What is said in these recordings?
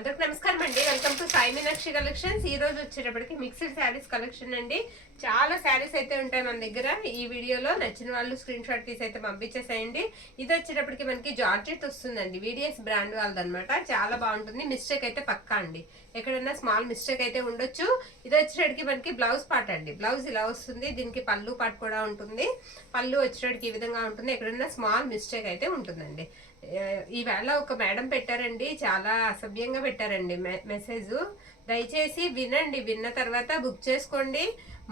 అందరికి నమస్కారం అండి. Welcome to Sai Meenakshi collections. ఈ రోజు వచ్చేటప్పటికి మిక్స్డ్ శారీస్ కలెక్షన్ అండి. చాలా శారీస్ అయితే ఉంటాయి మన దగ్గర. ఈ వీడియోలో నచ్చిన వాళ్ళు స్క్రీన్ షాట్ తీసి అయితే పంపించేసేయండి. ఇది వచ్చేటప్పటికి మనకి జార్జెట్ వస్తుందండి, వీడిఎస్ బ్రాండ్ వాళ్ళదనమాట. చాలా బాగుంటుంది. మిస్టేక్ అయితే పక్కా అండి, ఎక్కడైనా స్మాల్ మిస్టేక్ అయితే ఉండొచ్చు. ఇది వచ్చేటప్పటికి మనకి బ్లౌజ్ పార్ట్ అండి. బ్లౌజ్ ఇలా వస్తుంది, దీనికి పళ్ళు పార్ట్ కూడా ఉంటుంది. పళ్ళు వచ్చేటప్పటికి ఈ విధంగా ఉంటుంది, ఎక్కడైనా స్మాల్ మిస్టేక్ అయితే ఉంటుందండి. ఈవేళ ఒక మేడం పెట్టారండి, చాలా అసభ్యంగా పెట్టారండి మెసేజ్. దయచేసి వినండి, విన్న తర్వాత బుక్ చేసుకోండి.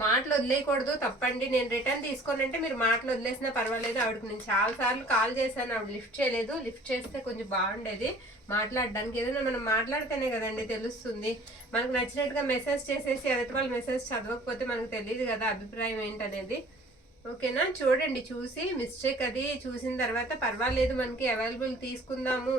మాటలు వదిలేయకూడదు, తప్పండి. నేను రిటర్న్ తీసుకోనంటే మీరు మాటలు వదిలేసినా పర్వాలేదు. ఆవిడకి నేను చాలా సార్లు కాల్ చేశాను, ఆవిడ లిఫ్ట్ చేయలేదు. లిఫ్ట్ చేస్తే కొంచెం బాగుండేది మాట్లాడడానికి. ఏదైనా మనం మాట్లాడితేనే కదండి తెలుస్తుంది. మనకు నచ్చినట్టుగా మెసేజ్ చేసేసి ఎదుటి వాళ్ళు మెసేజ్ చదవకపోతే మనకు తెలియదు కదా అభిప్రాయం ఏంటనేది. ఓకేనా, చూడండి. చూసి మిస్టేక్ అది చూసిన తర్వాత పర్వాలేదు, మనకి అవైలబుల్ తీసుకుందాము,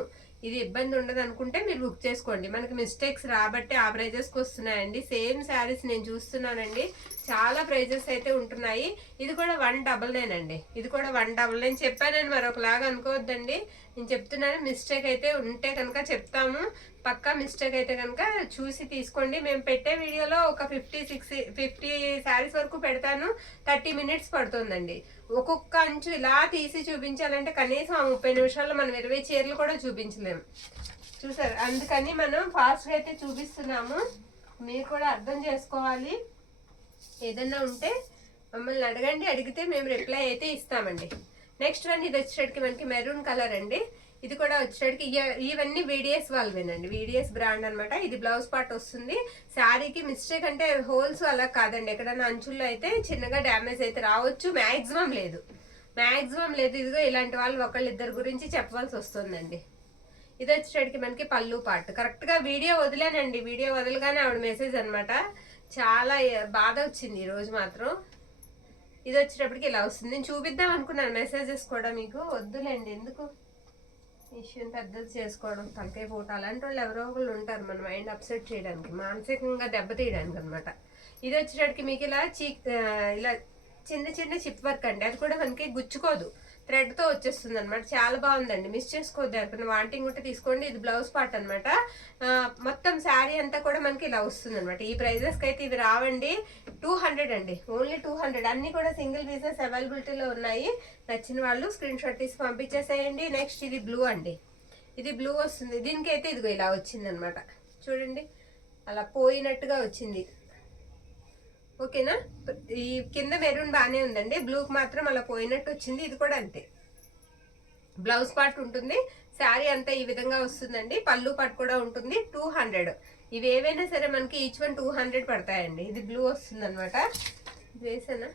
ఇది ఇబ్బంది ఉండదు అనుకుంటే మీరు బుక్ చేసుకోండి. మనకి మిస్టేక్స్ రాబట్టి ఆ ప్రైజెస్కి వస్తున్నాయండి. సేమ్ శారీస్ నేను చూస్తున్నానండి, చాలా ప్రైజెస్ అయితే ఉంటున్నాయి. ఇది కూడా 199 అండి. ఇది కూడా 199 చెప్పానని మరొకలాగా అనుకోవద్దండి. నేను చెప్తున్నాను, మిస్టేక్ అయితే ఉంటే కనుక చెప్తాము. పక్కా మిస్టేక్ అయితే కనుక చూసి తీసుకోండి. మేము పెట్టే వీడియోలో ఒక 50 శారీస్ వరకు పెడతాను. 30 మినిట్స్ పడుతుందండి. ఒక్కొక్క అంచు ఇలా తీసి చూపించాలంటే కనీసం ఆ 30 నిమిషాల్లో మనం 20 చీరలు కూడా చూపించలేము. చూసారు, అందుకని మనం ఫాస్ట్గా అయితే చూపిస్తున్నాము. మీరు కూడా అర్థం చేసుకోవాలి. ఏదన్నా ఉంటే మమ్మల్ని అడగండి, అడిగితే మేము రిప్లై అయితే ఇస్తామండి. నెక్స్ట్ వన్ ఇది వచ్చేటికి మనకి మెరూన్ కలర్ అండి. ఇది కూడా వచ్చేటికి ఇవన్నీ వీడిఎస్ వాళ్ళవేనండి, వీడిఎస్ బ్రాండ్ అనమాట. ఇది బ్లౌజ్ పార్ట్ వస్తుంది. శారీకి మిస్టేక్ అంటే హోల్స్ అలా కాదండి, ఎక్కడైనా అంచుల్లో అయితే చిన్నగా డ్యామేజ్ అయితే రావచ్చు. మ్యాక్సిమం లేదు. ఇదిగో ఇలాంటి వాళ్ళు ఒకళ్ళిద్దరు గురించి చెప్పవలసి వస్తుందండి. ఇది వచ్చేటికి మనకి పళ్ళు పార్ట్. కరెక్ట్గా వీడియో వదిలేనండి, వీడియో వదలగానే ఆవిడ మెసేజ్ అనమాట. చాలా బాధ వచ్చింది ఈరోజు మాత్రం. ఇది వచ్చేటప్పటికి ఇలా వస్తుంది. నేను చూపిద్దాం అనుకున్నాను మెసేజెస్ కూడా, మీకు వద్దులేండి, ఎందుకు ఇష్యూని పెద్దది చేసుకోవడం, తలకాయ పూట. అలాంటి వాళ్ళు ఎవరో ఒకళ్ళు ఉంటారు మన మైండ్ అప్సెట్ చేయడానికి, మానసికంగా దెబ్బతీయడానికి అనమాట. ఇది వచ్చేటప్పటికి మీకు ఇలా చిన్న చిన్న చిప్ వర్క్ అండి. అది కూడా మనకి గుచ్చుకోదు, థ్రెడ్తో వచ్చేస్తుంది అనమాట. చాలా బాగుందండి, మిస్ చేసుకోవద్దు. ఎవరికైనా వాంటింగ్ ఉంటే తీసుకోండి. ఇది బ్లౌజ్ పార్ట్ అనమాట. మొత్తం శారీ అంతా కూడా మనకి ఇలా వస్తుంది అనమాట. ఈ ప్రైజెస్కి అయితే ఇవి రావండి. 200 అండి, ఓన్లీ 200. అన్ని కూడా సింగిల్ పీసెస్ అవైలబిలిటీలో ఉన్నాయి. నచ్చిన వాళ్ళు స్క్రీన్ షాట్ తీసి పంపించేసేయండి. నెక్స్ట్ ఇది బ్లూ అండి. ఇది బ్లూ వస్తుంది. దీనికైతే ఇదిగో ఇలా వచ్చింది అనమాట. చూడండి, అలా పోయినట్టుగా వచ్చింది. ఓకేనా, ఈ కింద మెరూన్ బాగానే ఉందండి, బ్లూకి మాత్రం అలా పోయినట్టు వచ్చింది. ఇది కూడా అంతే, బ్లౌజ్ పార్ట్ ఉంటుంది. శారీ అంతా ఈ విధంగా వస్తుందండి. పళ్ళు పార్ట్ కూడా ఉంటుంది. 200. ఇవి ఏవైనా సరే మనకి ఈచ్ వన్ 200 పడతాయండి. ఇది బ్లూ వస్తుంది అనమాట. వేసానా,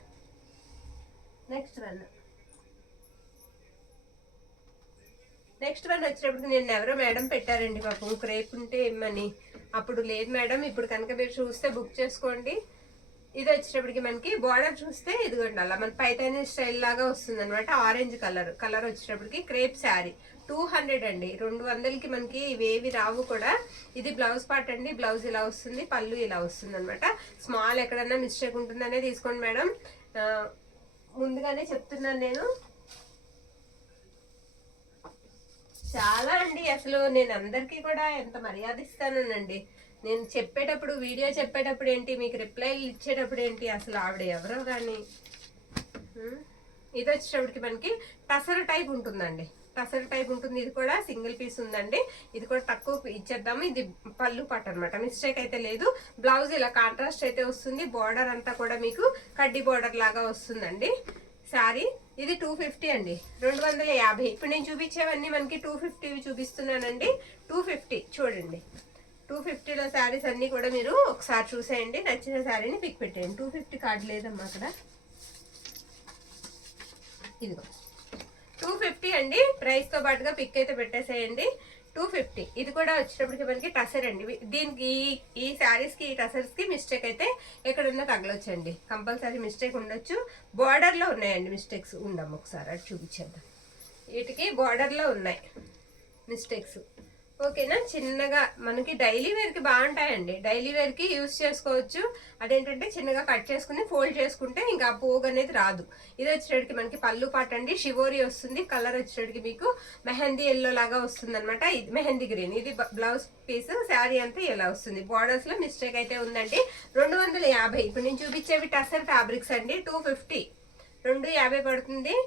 నెక్స్ట్ వన్ వచ్చేటప్పుడు నేను ఎవరో మేడం పెట్టారండి పాపం, క్రేప్ ఉంటే ఏమని. అప్పుడు లేదు మేడం, ఇప్పుడు కనుక మీరు చూస్తే బుక్ చేసుకోండి. ఇది వచ్చేటప్పటికి మనకి బార్డర్ చూస్తే ఇదిగోండి అలా మన పైతాని స్టైల్ లాగా వస్తుంది అనమాట. ఆరెంజ్ కలర్ వచ్చేటప్పటికి క్రేప్ శారీ. 200 అండి. 200కి మనకి ఇవేవి రావు కూడా. ఇది బ్లౌజ్ పార్ట్ అండి. బ్లౌజ్ ఇలా వస్తుంది, పళ్ళు ఇలా వస్తుంది అనమాట. స్మాల్ ఎక్కడన్నా మిస్టేక్ ఉంటుందనే తీసుకోండి మేడం, ముందుగానే చెప్తున్నాను నేను. చాలా అండి, అసలు నేను అందరికీ కూడా ఎంత మర్యాద ఇస్తానండి. నేను చెప్పేటప్పుడు, వీడియో చెప్పేటప్పుడు ఏంటి, మీకు రిప్లైలు ఇచ్చేటప్పుడు ఏంటి, అసలు ఆవిడ ఎవరో కానీ. ఇది వచ్చేటప్పటికి మనకి టసర్ టైప్ ఉంటుందండి. టసర్ టైప్ ఉంటుంది. ఇది కూడా సింగిల్ పీస్ ఉందండి. ఇది కూడా తక్కువ ఇచ్చేద్దాము. ఇది పళ్ళు పట్టు అనమాట, మిస్టేక్ అయితే లేదు. బ్లౌజ్ ఇలా కాంట్రాస్ట్ అయితే వస్తుంది. బార్డర్ అంతా కూడా మీకు కడ్డీ బార్డర్ లాగా వస్తుందండి శారీ. ఇది 250 అండి, 250. ఇప్పుడు నేను చూపించేవన్నీ మనకి 250 చూపిస్తున్నానండి. 250 చూడండి. 250లో శారీస్ అన్నీ కూడా మీరు ఒకసారి చూసేయండి. నచ్చిన శారీని పిక్ పెట్టేయండి. 250 కార్డు లేదమ్మా అక్కడ. ఇదిగో 250 అండి. ప్రైస్తో పాటుగా పిక్ అయితే పెట్టేసేయండి. 250. ఇది కూడా వచ్చేటప్పటికి మనకి టసర్ అండి. దీనికి ఈ శారీస్కి, ఈ టసర్స్కి మిస్టేక్ అయితే ఎక్కడున్నా తగలొచ్చండి. కంపల్సరీ మిస్టేక్ ఉండొచ్చు. బార్డర్లో ఉన్నాయండి మిస్టేక్స్. ఉండము ఒకసారి అది చూపించేద్దాం. వీటికి బార్డర్లో ఉన్నాయి మిస్టేక్స్. ఓకేనా. చిన్నగా మనకి డైలీ వేర్ కి బాగుంటాయండి, డైలీ వేర్ కి యూస్ చేసుకోవచ్చు. అదేంటంటే చిన్నగా కట్ చేసుకుని ఫోల్డ్ చేసుకుంటే ఇంకా పోగు అనేది రాదు. ఇది వచ్చేటికి మనకి పళ్ళు పాట అండి, షివోరి వస్తుంది. కలర్ వచ్చేటికి మీకు మెహందీ ఎల్లో లాగా వస్తుంది అనమాట. ఇది మెహందీ గ్రీన్. ఇది బ్లౌజ్ పీస్. శారీ అంతా ఇలా వస్తుంది. బార్డర్స్ లో మిస్టేక్ అయితే ఉందండి. 250. ఇప్పుడు నేను చూపించేవి టసర్ ఫ్యాబ్రిక్స్ అండి. 250, 250 పడుతుంది.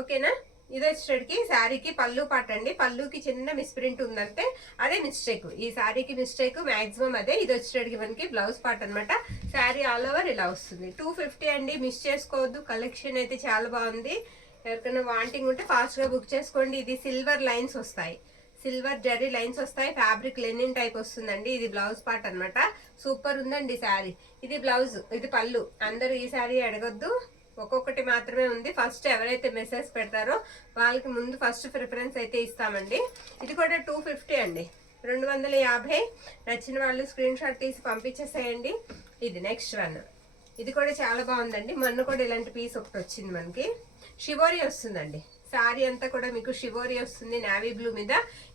ఓకేనా. ఇది వచ్చేటికి శారీకి పళ్ళు పాట అండి. పళ్ళుకి చిన్న మిస్ప్రింట్ ఉందంటే అదే మిస్టేక్. ఈ శారీకి మిస్టేక్ మాక్సిమం అదే. ఇది వచ్చేటికి మనకి బ్లౌజ్ పార్ట్ అనమాట. శారీ ఆల్ ఓవర్ ఇలా వస్తుంది. 250 అండి, మిస్ చేసుకోవద్దు. కలెక్షన్ అయితే చాలా బాగుంది. ఎవరికైనా వాంటింగ్ ఉంటే ఫాస్ట్ గా బుక్ చేసుకోండి. ఇది సిల్వర్ లైన్స్ వస్తాయి, సిల్వర్ జరీ లైన్స్ వస్తాయి. ఫ్యాబ్రిక్ లెనిన్ టైప్ వస్తుందండి. ఇది బ్లౌజ్ పార్ట్ అనమాట. సూపర్ ఉందండి శారీ. ఇది బ్లౌజ్, ఇది పళ్ళు. అందరూ ఈ శారీ అడగొద్దు, ఒక్కొక్కటి మాత్రమే ఉంది. ఫస్ట్ ఎవరైతే మెసేజ్ పెడతారో వాళ్ళకి ముందు ఫస్ట్ ప్రిఫరెన్స్ అయితే ఇస్తామండి. ఇది కూడా 250 అండి, 250. నచ్చిన వాళ్ళు స్క్రీన్ షాట్ తీసి పంపించేసేయండి. ఇది నెక్స్ట్ వన్. ఇది కూడా చాలా బాగుందండి. మొన్న కూడా ఇలాంటి పీస్ ఒకటి వచ్చింది మనకి. షివోరి వస్తుందండి. శారీ అంతా కూడా మీకు షివోరి వస్తుంది నావీ బ్లూ మీద.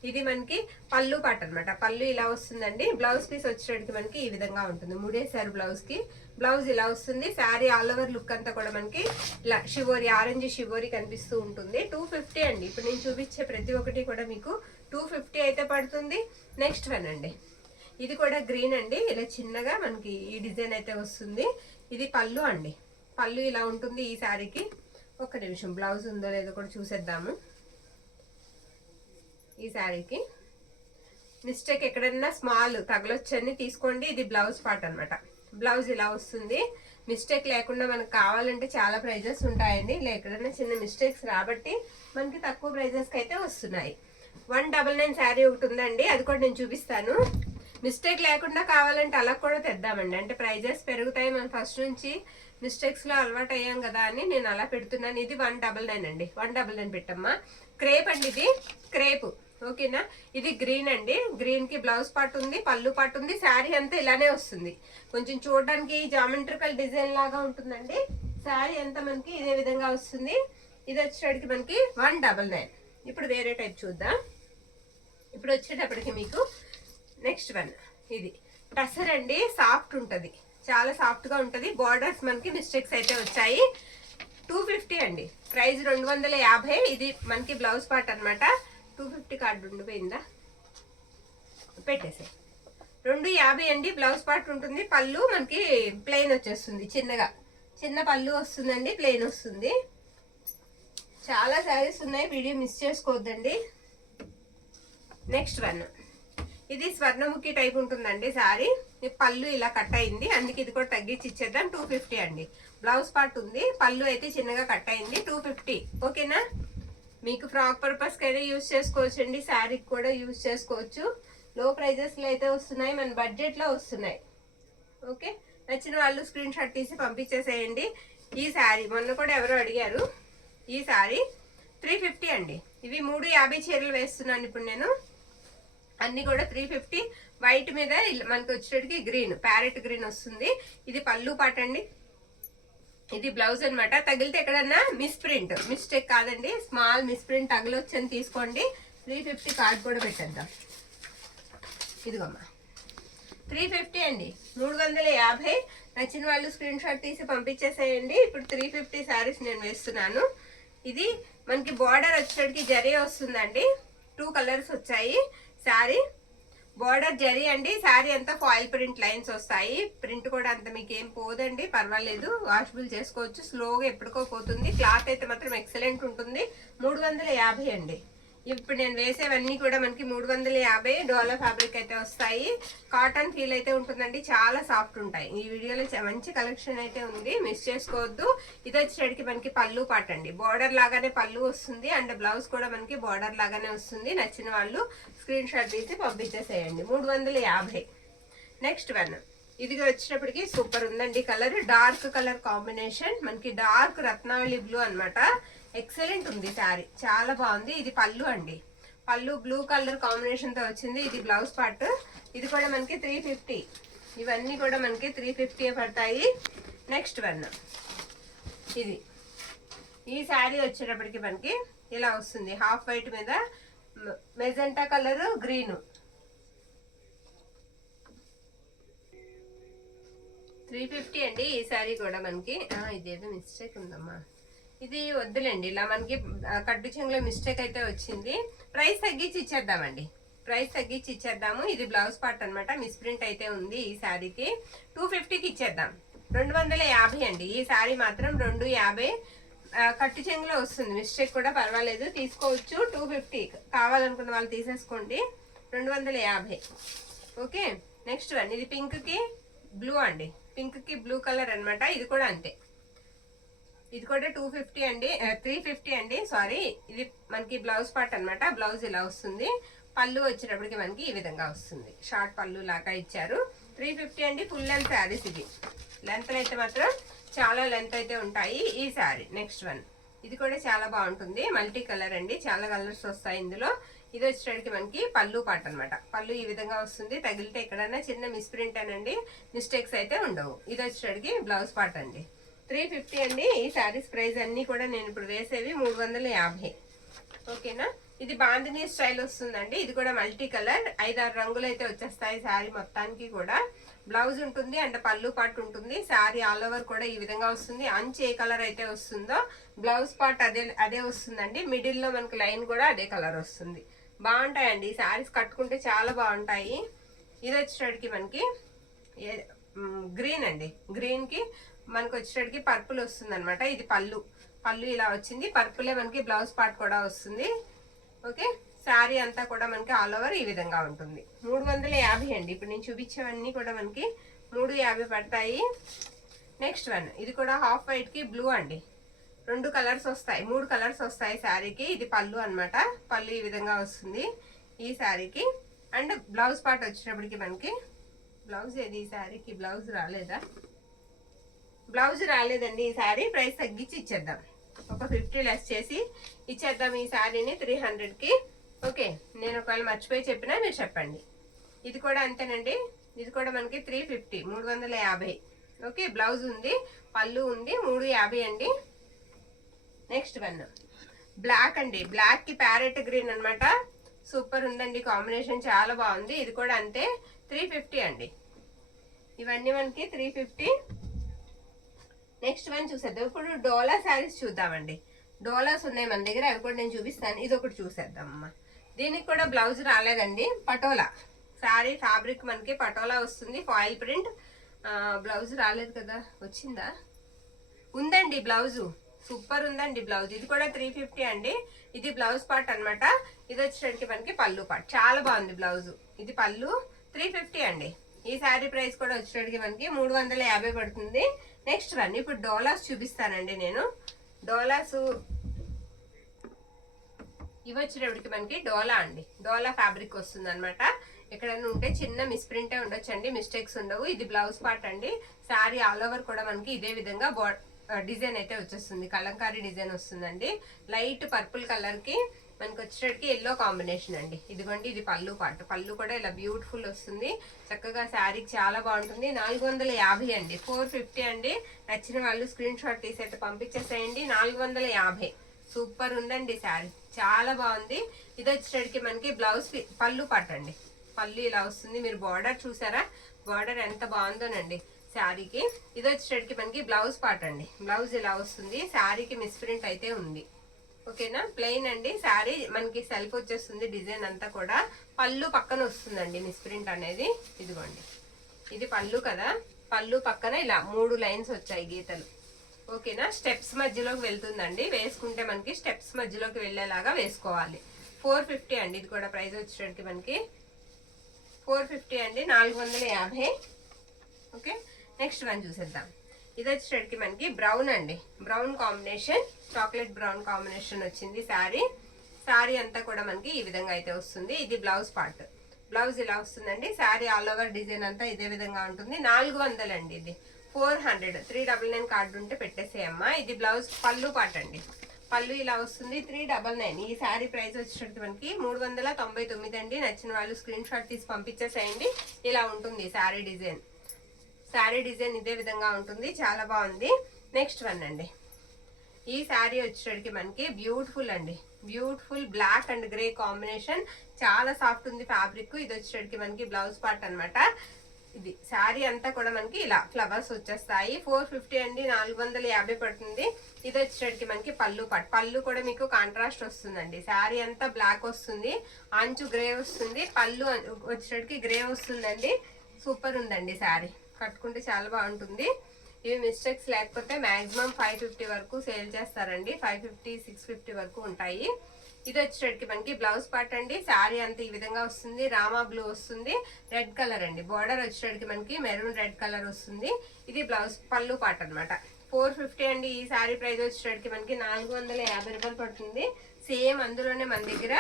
ఇది మనకి పళ్ళు పాట అనమాట. పళ్ళు ఇలా వస్తుందండి. బ్లౌజ్ పీస్ వచ్చేటికి మనకి ఈ విధంగా ఉంటుంది. ముడేసారు బ్లౌజ్ కి. బ్లౌజ్ ఇలా వస్తుంది. శారీ ఆల్ ఓవర్ లుక్ అంతా కూడా మనకి ఇలా షివోరి, ఆరెంజ్ షివోరి కనిపిస్తూ ఉంటుంది. 250 అండి. ఇప్పుడు నేను చూపించే ప్రతి ఒక్కటి కూడా మీకు 250 అయితే పడుతుంది. నెక్స్ట్ వన్ అండి. ఇది కూడా గ్రీన్ అండి. ఇలా చిన్నగా మనకి ఈ డిజైన్ అయితే వస్తుంది. ఇది పళ్ళు అండి. పళ్ళు ఇలా ఉంటుంది ఈ శారీకి. ఒక్క నిమిషం, బ్లౌజ్ ఉందో లేదో కూడా చూసేద్దాము. ఈ శారీకి మిస్టేక్ ఎక్కడన్నా స్మాల్ తగలొచ్చని తీసుకోండి. ఇది బ్లౌజ్ పార్ట్ అనమాట. బ్లౌజ్ ఇలా వస్తుంది. మిస్టేక్ లేకుండా మనకు కావాలంటే చాలా ప్రైజెస్ ఉంటాయండి. ఎక్కడన్నా చిన్న మిస్టేక్స్ రాబట్టి మనకి తక్కువ ప్రైజెస్కి అయితే వస్తున్నాయి. 199 శారీ ఒకటి ఉందండి, అది కూడా నేను చూపిస్తాను. మిస్టేక్ లేకుండా కావాలంటే అలా కూడా తెద్దామండి. అంటే ప్రైజెస్ పెరుగుతాయి, మనం ఫస్ట్ నుంచి మిస్టేక్స్ లో అలవాటు అయ్యాం కదా అని నేను అలా పెడుతున్నాను. ఇది 199 అండి, 199 పెట్టమ్మా. క్రేప్ అండి, ఇది క్రేప్. ఓకేనా. ఇది గ్రీన్ అండి. గ్రీన్ కి బ్లౌజ్ పార్ట్ ఉంది, పళ్ళు పార్ట్ ఉంది. శారీ అంతా ఇలానే వస్తుంది. కొంచెం చూడడానికి జామెట్రికల్ డిజైన్ లాగా ఉంటుందండి. శారీ అంతా మనకి ఇదే విధంగా వస్తుంది. ఇది వచ్చేటప్పటికి మనకి 199. ఇప్పుడు వేరే టైప్ చూద్దాం. ఇప్పుడు వచ్చేటప్పటికి మీకు నెక్స్ట్ వన్. ఇది టసర్ అండి. సాఫ్ట్ ఉంటది, చాలా సాఫ్ట్ గా ఉంటది. బార్డర్స్ మనకి మిస్టేక్స్ అయితే వచ్చాయి. 250 అండి, ప్రైస్ 250. ఇది మనకి బ్లౌజ్ పార్ట్ అనమాట. 250 కార్డు ఉండిపోయిందా, పెట్టేసే. 250 అండి, బ్లౌజ్ పార్ట్ ఉంటుంది. పళ్ళు మనకి ప్లెయిన్ వచ్చేస్తుంది. చిన్న పళ్ళు వస్తుందండి, ప్లెయిన్ వస్తుంది. చాలా శారీస్ ఉన్నాయి, వీడియో మిస్ చేసుకోవద్దండి. Next one. ఇది స్వర్ణముఖి టైప్ ఉంటుందండి శారీ. పళ్ళు ఇలా కట్ అయింది, అందుకే ఇది కూడా తగ్గించి ఇచ్చేద్దాం. 250 అండి. బ్లౌజ్ పార్ట్ ఉంది, పళ్ళు అయితే చిన్నగా కట్ అయింది. 250. ఓకేనా. మీకు ఫ్రాక్ పర్పస్ కైనా యూజ్ చేసుకోవచ్చు అండి, శారీకి కూడా యూజ్ చేసుకోవచ్చు. లో ప్రైజెస్ లో అయితే వస్తున్నాయి, మన బడ్జెట్ లో వస్తున్నాయి. ఓకే. నచ్చిన వాళ్ళు స్క్రీన్ షాట్ తీసి పంపించేసేయండి. ఈ శారీ మొన్న కూడా ఎవరో అడిగారు. ఈ శారీ 350 అండి. ఇవి 350 చీరలు వేస్తున్నాను ఇప్పుడు నేను. అన్ని కూడా 350. వైట్ మీద మనకి వచ్చేటికి గ్రీన్, ప్యారెట్ గ్రీన్ వస్తుంది. ఇది పళ్ళు పాట అండి. ఇది బ్లౌజ్ అనమాట. తగిలితే ఎక్కడన్నా మిస్ప్రింట్, మిస్టేక్ కాదండి, స్మాల్ మిస్ప్రింట్ తగిలొచ్చని తీసుకోండి. 350 కార్డ్ కూడా పెట్టేద్దాం. ఇదిగోమ్మా 350 అండి, 350. నచ్చిన వాళ్ళు స్క్రీన్ షాట్ తీసి పంపించేసేయండి. ఇప్పుడు 350 శారీస్ నేను వేస్తున్నాను. ఇది మనకి బార్డర్ వచ్చేటికి జరీ వస్తుందండి. 2 కలర్స్ వచ్చాయి. శారీ బార్డర్ జరీ అండి. శారీ అంతా ఫాయిల్ ప్రింట్ లైన్స్ వస్తాయి. ప్రింట్ కూడా అంత మీకు ఏం పోదండి, పర్వాలేదు, వాషబుల్ చేసుకోవచ్చు. స్లోగా ఎప్పటికో పోతుంది. క్లాత్ అయితే మాత్రం ఎక్సలెంట్ ఉంటుంది. 350 అండి. ఇప్పుడు నేను వేసేవన్నీ కూడా మనకి 350. డోలా ఫ్యాబ్రిక్ అయితే వస్తాయి. కాటన్ ఫీల్ అయితే ఉంటుందండి, చాలా సాఫ్ట్ ఉంటాయి. ఈ వీడియోలో మంచి కలెక్షన్ అయితే ఉంది, మిస్ చేసుకోవద్దు. ఇది వచ్చేటికి మనకి పళ్ళు పాట అండి. బార్డర్ లాగానే పళ్ళు వస్తుంది, అండ్ బ్లౌజ్ కూడా మనకి బార్డర్ లాగానే వస్తుంది. నచ్చిన వాళ్ళు స్క్రీన్ షాట్ తీసి పంపించేసేయండి. 350. Next one. ఇది వచ్చేటప్పటికి సూపర్ ఉందండి. కలర్ డార్క్ కలర్ కాంబినేషన్, మనకి డార్క్ రత్నావళి బ్లూ అనమాట. ఎక్సలెంట్ ఉంది శారీ, చాలా బాగుంది. ఇది పళ్ళు అండి. పళ్ళు బ్లూ కలర్ కాంబినేషన్ తో వచ్చింది. ఇది బ్లౌజ్ పార్ట్. ఇది కూడా మనకి 350. ఇవన్నీ కూడా మనకి 350 పడతాయి. Next one. ఇది ఈ శారీ వచ్చేటప్పటికి మనకి ఇలా వస్తుంది. హాఫ్ వైట్ మీద మెజెంటా కలర్ గ్రీన్ 350 అండి. ఈ సారీ కూడా మనకి ఇదేదో మిస్టేక్ ఉందమ్మా, ఇది వద్దులేండి. ఇలా మనకి కట్టు చెంగులో మిస్టేక్ అయితే వచ్చింది. ప్రైస్ తగ్గించి ఇచ్చేద్దామండి, ప్రైస్ తగ్గించి ఇచ్చేద్దాము. ఇది బ్లౌజ్ పార్ట్ అనమాట, మిస్ప్రింట్ అయితే ఉంది. ఈ శారీకి 250కి ఇచ్చేద్దాం. 250 అండి. ఈ శారీ మాత్రం 250. కట్టు చెంగులో వస్తుంది, మిస్టేక్ కూడా పర్వాలేదు, తీసుకోవచ్చు. 250 కావాలనుకున్న వాళ్ళు తీసేసుకోండి. 250. ఓకే. నెక్స్ట్ వన్, ఇది పింక్ కి బ్లూ అండి, పింక్ కి బ్లూ కలర్ అనమాట. ఇది కూడా అంతే, ఇది కూడా 250 అండి, 350 అండి సారీ. ఇది మనకి బ్లౌజ్ పార్ట్ అనమాట. బ్లౌజ్ ఇలా వస్తుంది. పళ్ళు వచ్చేటప్పటికి మనకి ఈ విధంగా వస్తుంది, షార్ట్ పళ్ళు లాగా ఇచ్చారు. 350 అండి. ఫుల్ లెంత్ శారీస్ ఇది. లెంత్ అయితే మాత్రం చాలా లెంత్ అయితే ఉంటాయి ఈ శారీ. నెక్స్ట్ వన్, ఇది కూడా చాలా బాగుంటుంది. మల్టీ కలర్ అండి, చాలా కలర్స్ వస్తాయి ఇందులో. ఇది వచ్చేటప్పటికి మనకి పళ్ళు పార్ట్ అనమాట. పళ్ళు ఈ విధంగా వస్తుంది. తగిలితే ఎక్కడైనా చిన్న మిస్ప్రింట్ అనండి, మిస్టేక్స్ అయితే ఉండవు. ఇది వచ్చేటప్పటికి బ్లౌజ్ పార్ట్ అండి. 350 అండి. ఈ శారీస్ ప్రైస్ అన్ని కూడా నేను ఇప్పుడు వేసేవి 350. ఓకేనా. ఇది బాందినీ స్టైల్ వస్తుందండి. ఇది కూడా మల్టీ కలర్, 5-6 రంగులు అయితే వచ్చేస్తాయి శారీ మొత్తానికి కూడా. బ్లౌజ్ ఉంటుంది అండ్ పళ్ళు పార్ట్ ఉంటుంది. శారీ ఆల్ ఓవర్ కూడా ఈ విధంగా వస్తుంది. అంచు ఏ కలర్ అయితే వస్తుందో బ్లౌజ్ పార్ట్ అదే వస్తుందండి. మిడిల్ లో మనకి లైన్ కూడా అదే కలర్ వస్తుంది. బాగుంటాయండి ఈ శారీస్, కట్టుకుంటే చాలా బాగుంటాయి. ఇది వచ్చేటడికి మనకి గ్రీన్ అండి. గ్రీన్ కి మనకు వచ్చేటడికి పర్పుల్ వస్తుంది అనమాట. ఇది పళ్ళు, పళ్ళు ఇలా వచ్చింది. పర్పులే మనకి బ్లౌజ్ పార్ట్ కూడా వస్తుంది. ఓకే. శారీ అంతా కూడా మనకి ఆల్ ఓవర్ ఈ విధంగా ఉంటుంది. 350 అండి. ఇప్పుడు నేను చూపించేవన్నీ కూడా మనకి 350 పడతాయి. నెక్స్ట్ వన్, ఇది కూడా హాఫ్ వైట్ కి బ్లూ అండి. 2 కలర్స్ వస్తాయి, 3 కలర్స్ వస్తాయి శారీకి. ఇది పళ్ళు అనమాట. పళ్ళు ఈ విధంగా వస్తుంది ఈ శారీకి. అండ్ బ్లౌజ్ పార్ట్ వచ్చేటప్పటికి మనకి బ్లౌజ్ ఏది, ఈ శారీకి బ్లౌజ్ రాలేదా? బ్లౌజ్ రాలేదండి ఈ శారీ. ప్రైస్ తగ్గించి ఇచ్చేద్దాం, ఒక 50 లెస్ చేసి ఇచ్చేద్దాం ఈ శారీని 300కి. ఓకే. నేను ఒకవేళ మర్చిపోయి చెప్పినా మీరు చెప్పండి. ఇది కూడా అంతేనండి. ఇది కూడా మనకి 350, 350. ఓకే. బ్లౌజ్ ఉంది, పళ్ళు ఉంది. 350 అండి. నెక్స్ట్ వన్, బ్లాక్ అండి. బ్లాక్ కి ప్యారెట్ గ్రీన్ అనమాట. సూపర్ ఉందండి కాంబినేషన్, చాలా బాగుంది. ఇది కూడా అంతే 350 అండి. ఇవన్నీ మనకి 350. నెక్స్ట్ వన్ చూసేద్దాం. ఇప్పుడు డోలా శారీస్ చూద్దామండి. డోలాస్ ఉన్నాయి మన దగ్గర, అవి కూడా నేను చూపిస్తాను. ఇది ఒకటి చూసేద్దాం అమ్మ. దీనికి కూడా బ్లౌజ్ రాలేదండి. పటోలా శారీ ఫ్యాబ్రిక్ మనకి పటోలా వస్తుంది, ఫాయిల్ ప్రింట్. బ్లౌజ్ రాలేదు కదా, వచ్చిందా? ఉందండి బ్లౌజు, సూపర్ ఉందండి బ్లౌజ్. ఇది కూడా 350 అండి. ఇది బ్లౌజ్ పార్ట్ అనమాట. ఇది వచ్చేసరికి మనకి పళ్ళు పార్ట్. చాలా బాగుంది బ్లౌజ్. ఇది పళ్ళు. 350 అండి. ఈ శారీ ప్రైస్ కూడా వచ్చేసరికి మనకి 350 పడుతుంది. నెక్స్ట్ వన్, ఇప్పుడు డోలాస్ చూపిస్తానండి నేను. డోలాస్ ఇవి వచ్చేటప్పటికి మనకి డోలా అండి. డోలా ఫ్యాబ్రిక్ వస్తుంది అనమాట. ఎక్కడైనా ఉంటే చిన్న మిస్ప్రింటే ఉండొచ్చండి, మిస్టేక్స్ ఉండవు. ఇది బ్లౌజ్ పార్ట్ అండి. శారీ ఆల్ ఓవర్ కూడా మనకి ఇదే విధంగా డిజైన్ అయితే వచ్చేస్తుంది, కలంకారీ డిజైన్ వస్తుందండి. లైట్ పర్పుల్ కలర్ కి మనకి వచ్చేటప్పటికి ఎల్లో కాంబినేషన్ అండి. ఇదిగోండి, ఇది పళ్ళు పార్ట్. పళ్ళు కూడా ఇలా బ్యూటిఫుల్ వస్తుంది. చక్కగా శారీకి చాలా బాగుంటుంది. 450 అండి. 450 అండి. నచ్చిన వాళ్ళు స్క్రీన్ షాట్ తీసి అయితే పంపించేసేయండి. 450. సూపర్ ఉందండి శారీ, చాలా బాగుంది. ఇది వచ్చేటప్పటికి మనకి బ్లౌజ్ పళ్ళు పార్ట్ అండి. పళ్ళు ఇలా వస్తుంది. మీరు బార్డర్ చూసారా, బార్డర్ ఎంత బాగుందోనండి శారీకి. ఇది వచ్చేటప్పటికి మనకి బ్లౌజ్ పార్ట్ అండి. బ్లౌజ్ ఇలా వస్తుంది. శారీకి మిస్ప్రింట్ అయితే ఉంది. ఓకేనా. ప్లెయిన్ అండి. శారీ మనకి సెల్ఫ్ వచ్చేస్తుంది, డిజైన్ అంతా కూడా. పళ్ళు పక్కన వస్తుందండి మిస్ప్రింట్ అనేది. ఇదిగోండి, ఇది పళ్ళు కదా. పళ్ళు పక్కన ఇలా 3 లైన్స్ వచ్చాయి, గీతలు. ఓకేనా. స్టెప్స్ మధ్యలోకి వెళ్తుందండి. వేసుకుంటే మనకి స్టెప్స్ మధ్యలోకి వెళ్ళేలాగా వేసుకోవాలి. 450 అండి. ఇది కూడా ప్రైస్ వచ్చేటప్పటికి మనకి 450 అండి. 450. ఓకే. నెక్స్ట్ వన్ చూసేద్దాం. ఇది వచ్చేటప్పటికి మనకి బ్రౌన్ అండి. Brown combination, chocolate brown combination వచ్చింది శారీ. శారీ అంతా కూడా మనకి ఈ విధంగా అయితే వస్తుంది. ఇది బ్లౌజ్ పార్ట్. బ్లౌజ్ ఇలా వస్తుందండి. శారీ ఆల్ ఓవర్ డిజైన్ అంతా ఇదే విధంగా ఉంటుంది. 400 అండి. ఇది 400. 399 కార్డు ఉంటే పెట్టేసేయమ్మా. ఇది బ్లౌజ్ పళ్ళు పార్ట్ అండి. పళ్ళు ఇలా వస్తుంది. 399. ఈ శారీ ప్రైస్ వచ్చేటట్టు మనకి 399 అండి. నచ్చిన వాళ్ళు స్క్రీన్ షాట్ తీసి పంపించేసేయండి. ఇలా ఉంటుంది శారీ డిజైన్. శారీ డిజైన్ ఇదే విధంగా ఉంటుంది, చాలా బాగుంది. నెక్స్ట్ వన్ అండి. ఈ శారీ వచ్చేటప్పటికి మనకి బ్యూటిఫుల్ అండి. Beautiful black and grey combination, చాలా సాఫ్ట్ ఉంది ఫ్యాబ్రిక్. ఇది వచ్చేటికి మనకి బ్లౌజ్ పార్ట్ అన్నమాట. ఇది శారీ అంతా కూడా మనకి ఇలా ఫ్లవర్స్ వచ్చేస్తాయి. 450 అండి, 450 పడుతుంది. ఇది వచ్చేటికి మనకి పళ్ళు పార్ట్. పళ్ళు కూడా మీకు కాంట్రాస్ట్ వస్తుందండి. శారీ అంతా బ్లాక్ వస్తుంది, అంచు గ్రే వస్తుంది, పళ్ళు వచ్చేటికి గ్రే వస్తుందండి. సూపర్ ఉందండి శారీ, కట్టుకుంటే చాలా బాగుంటుంది. ఇవి మిస్టేక్స్ లేకపోతే మాక్సిమం 550 వరకు సేల్ చేస్తారండి. 550, 650 వరకు ఉంటాయి. ఇది వచ్చేటికి మనకి బ్లౌజ్ పార్ట్ అండి. శారీ అంతా ఈ విధంగా వస్తుంది, రామా బ్లూ వస్తుంది, రెడ్ కలర్ అండి. బార్డర్ వచ్చేటికి మనకి మెరూన్ రెడ్ కలర్ వస్తుంది. ఇది బ్లౌజ్ పళ్ళు పార్ట్ అనమాట. 450 అండి. ఈ శారీ ప్రైస్ వచ్చేటికి మనకి 450 రూపాయలు పడుతుంది. సేమ్ అందులోనే మన దగ్గర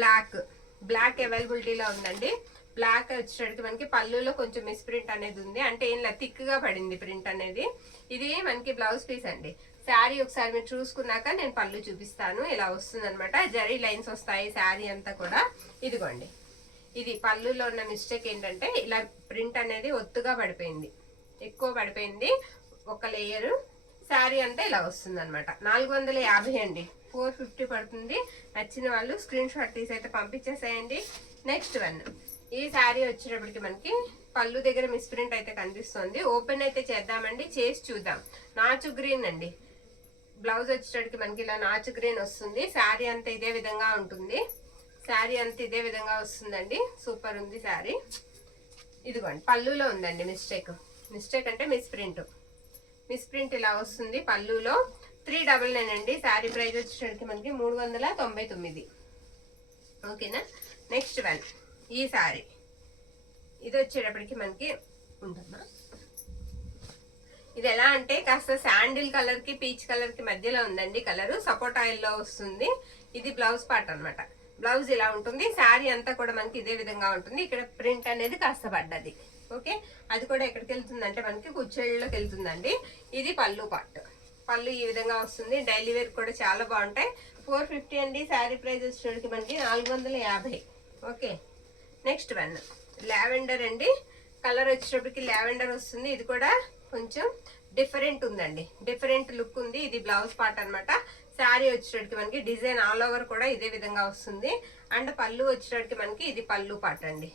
బ్లాక్ అవైలబిలిటీలో ఉందండి. బ్లాక్ వచ్చేటికి మనకి పళ్ళులో కొంచెం మిస్ ప్రింట్ అనేది ఉంది, అంటే ఇలా థిక్ గా పడింది ప్రింట్ అనేది. ఇది మనకి బ్లౌజ్ పీస్ అండి. శారీ ఒకసారి మీరు చూసుకున్నాక నేను పళ్ళు చూపిస్తాను. ఇలా వస్తుంది అనమాట, జరీ లైన్స్ వస్తాయి శారీ అంతా కూడా. ఇదిగోండి, ఇది పళ్ళులో ఉన్న మిస్టేక్ ఏంటంటే ఇలా ప్రింట్ అనేది ఒత్తుగా పడిపోయింది, ఎక్కువ పడిపోయింది ఒక లేయర్. శారీ అంతా ఇలా వస్తుంది అనమాట. 450 అండి, 450 పడుతుంది. నచ్చిన వాళ్ళు స్క్రీన్ షాట్ తీసి అయితే పంపించేసేయండి. నెక్స్ట్ వన్, ఈ శారీ వచ్చేటప్పటికి మనకి పళ్ళు దగ్గర మిస్ ప్రింట్ అయితే కనిపిస్తుంది. ఓపెన్ అయితే చేద్దామండి, చేసి చూద్దాం. నాచు గ్రీన్ అండి. బ్లౌజ్ వచ్చేటప్పటికి మనకి ఇలా నాచు గ్రీన్ వస్తుంది. శారీ అంతా ఇదే విధంగా ఉంటుంది. శారీ అంతా ఇదే విధంగా వస్తుందండి. సూపర్ ఉంది శారీ. ఇదిగోండి, పళ్ళులో ఉందండి మిస్టేక్ అంటే మిస్ ప్రింట్ ఇలా వస్తుంది పళ్ళులో. 399 అండి. శారీ ప్రైస్ వచ్చేటప్పటికి మనకి 399. ఓకేనా. నెక్స్ట్ వన్, ఈ శారీ ఇది వచ్చేటప్పటికి మనకి ఉంటుందా, ఇది ఎలా అంటే కాస్త శాండిల్ కలర్ కి పీచ్ కలర్ కి మధ్యలో ఉందండి. కలర్ సపోర్ట్ ఆయిల్ లో వస్తుంది. ఇది బ్లౌజ్ పార్ట్ అనమాట. బ్లౌజ్ ఇలా ఉంటుంది. శారీ అంతా కూడా మనకి ఇదే విధంగా ఉంటుంది. ఇక్కడ ప్రింట్ అనేది కాస్త పడ్డది. ఓకే, అది కూడా ఎక్కడికి వెళ్తుంది అంటే మనకి కుచ్చేళ్ళలోకి వెళ్తుందండి. ఇది పళ్ళు పార్ట్. పళ్ళు ఈ విధంగా వస్తుంది. డైలీ వేర్ కూడా చాలా బాగుంటాయి. 450 అండి. శారీ ప్రైస్ వచ్చేటికి మనకి 450. ఓకే. నెక్స్ట్ వన్, లావెండర్ అండి. కలర్ వచ్చేటప్పటికి లావెండర్ వస్తుంది. ఇది కూడా కొంచెం డిఫరెంట్ ఉందండి, డిఫరెంట్ లుక్ ఉంది. ఇది బ్లౌజ్ పార్ట్ అనమాట. శారీ వచ్చేటప్పటికి మనకి డిజైన్ ఆల్ ఓవర్ కూడా ఇదే విధంగా వస్తుంది. అండ్ పళ్ళు వచ్చేటప్పటికి మనకి ఇది పళ్ళు పార్ట్ అండి.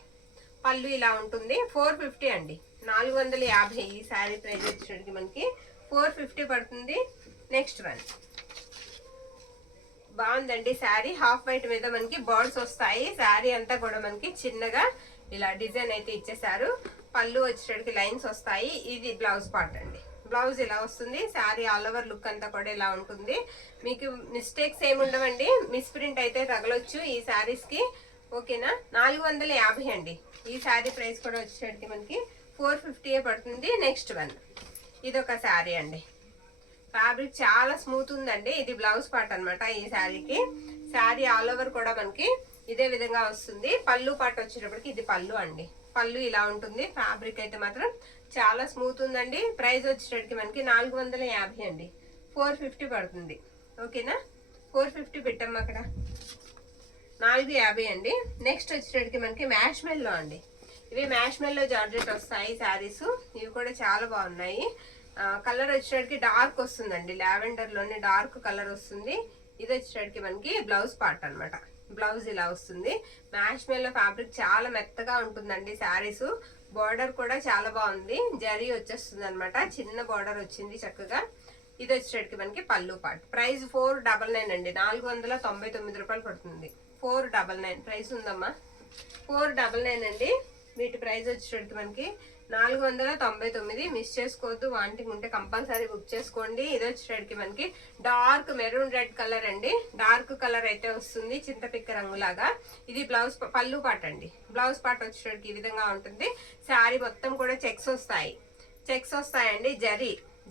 పళ్ళు ఇలా ఉంటుంది. 450 అండి, 450. ఈ శారీ ప్రైస్ వచ్చేటప్పటికి మనకి 450 పడుతుంది. నెక్స్ట్ వన్, బాగుందండి శారీ. హాఫ్ వైట్ మీద మనకి బర్డ్స్ వస్తాయి. శారీ అంతా కూడా మనకి చిన్నగా ఇలా డిజైన్ అయితే ఇచ్చేసారు. పళ్ళు వచ్చేటికి లైన్స్ వస్తాయి. ఇది బ్లౌజ్ పార్ట్ అండి. బ్లౌజ్ ఇలా వస్తుంది. శారీ ఆల్ ఓవర్ లుక్ అంతా కూడా ఇలా ఉంటుంది. మీకు మిస్టేక్స్ ఏమి ఉండవండి, మిస్ ప్రింట్ అయితే తగలొచ్చు ఈ శారీస్ కి. ఓకేనా. 450 అండి. ఈ శారీ ప్రైస్ కూడా వచ్చేటికి మనకి 450 పడుతుంది. నెక్స్ట్ వన్, ఇది ఒక శారీ అండి. ఫ్యాబ్రిక్ చాలా స్మూత్ ఉందండి. ఇది బ్లౌజ్ పార్ట్ అనమాట ఈ శారీకి. శారీ ఆల్ ఓవర్ కూడా మనకి ఇదే విధంగా వస్తుంది. పళ్ళు పార్ట్ వచ్చేటప్పటికి ఇది పళ్ళు అండి. పళ్ళు ఇలా ఉంటుంది. ఫ్యాబ్రిక్ అయితే మాత్రం చాలా స్మూత్ ఉందండి. ప్రైస్ వచ్చేటప్పటికి మనకి 450 అండి. 450 పడుతుంది. ఓకేనా. 450 పెట్టమ్మా అక్కడ. 450 అండి. నెక్స్ట్ వచ్చేటప్పటికి మనకి మ్యాష్ మెల్లో అండి. ఇవి మ్యాష్ మెల్లో జార్జెట్ వస్తాయి శారీస్. ఇవి కూడా చాలా బాగున్నాయి. కలర్ వచ్చేటికి డార్క్ వస్తుందండి. లావెండర్ లోనే డార్క్ కలర్ వస్తుంది. ఇది వచ్చేటికి మనకి బ్లౌజ్ పార్ట్ అనమాట. బ్లౌజ్ ఇలా వస్తుంది. మ్యాష్ మెల్లో ఫ్యాబ్రిక్ చాలా మెత్తగా ఉంటుందండి శారీస్. బార్డర్ కూడా చాలా బాగుంది. జరీ వచ్చేస్తుంది అనమాట. చిన్న బార్డర్ వచ్చింది చక్కగా. ఇది వచ్చేటికి మనకి పళ్ళు పార్ట్. ప్రైస్ 499 అండి. 499 రూపాయలు పడుతుంది. 499 ప్రైస్ ఉందమ్మా. 499 అండి. వీటి ప్రైస్ వచ్చేటికి మనకి 499. మిస్ చేసుకోవద్దు. వాంటింగ్ ఉంటే కంపల్సరీ బుక్ చేసుకోండి. ఇది వచ్చేటికి మనకి డార్క్ మెరూన్ రెడ్ కలర్ అండి. డార్క్ కలర్ అయితే వస్తుంది, చింతపిక్క రంగులాగా. ఇది బ్లౌజ్ పళ్ళు పార్ట్ అండి. బ్లౌజ్ పార్ట్ వచ్చేటికి ఈ విధంగా ఉంటుంది. శారీ మొత్తం కూడా చెక్స్ వస్తాయండి.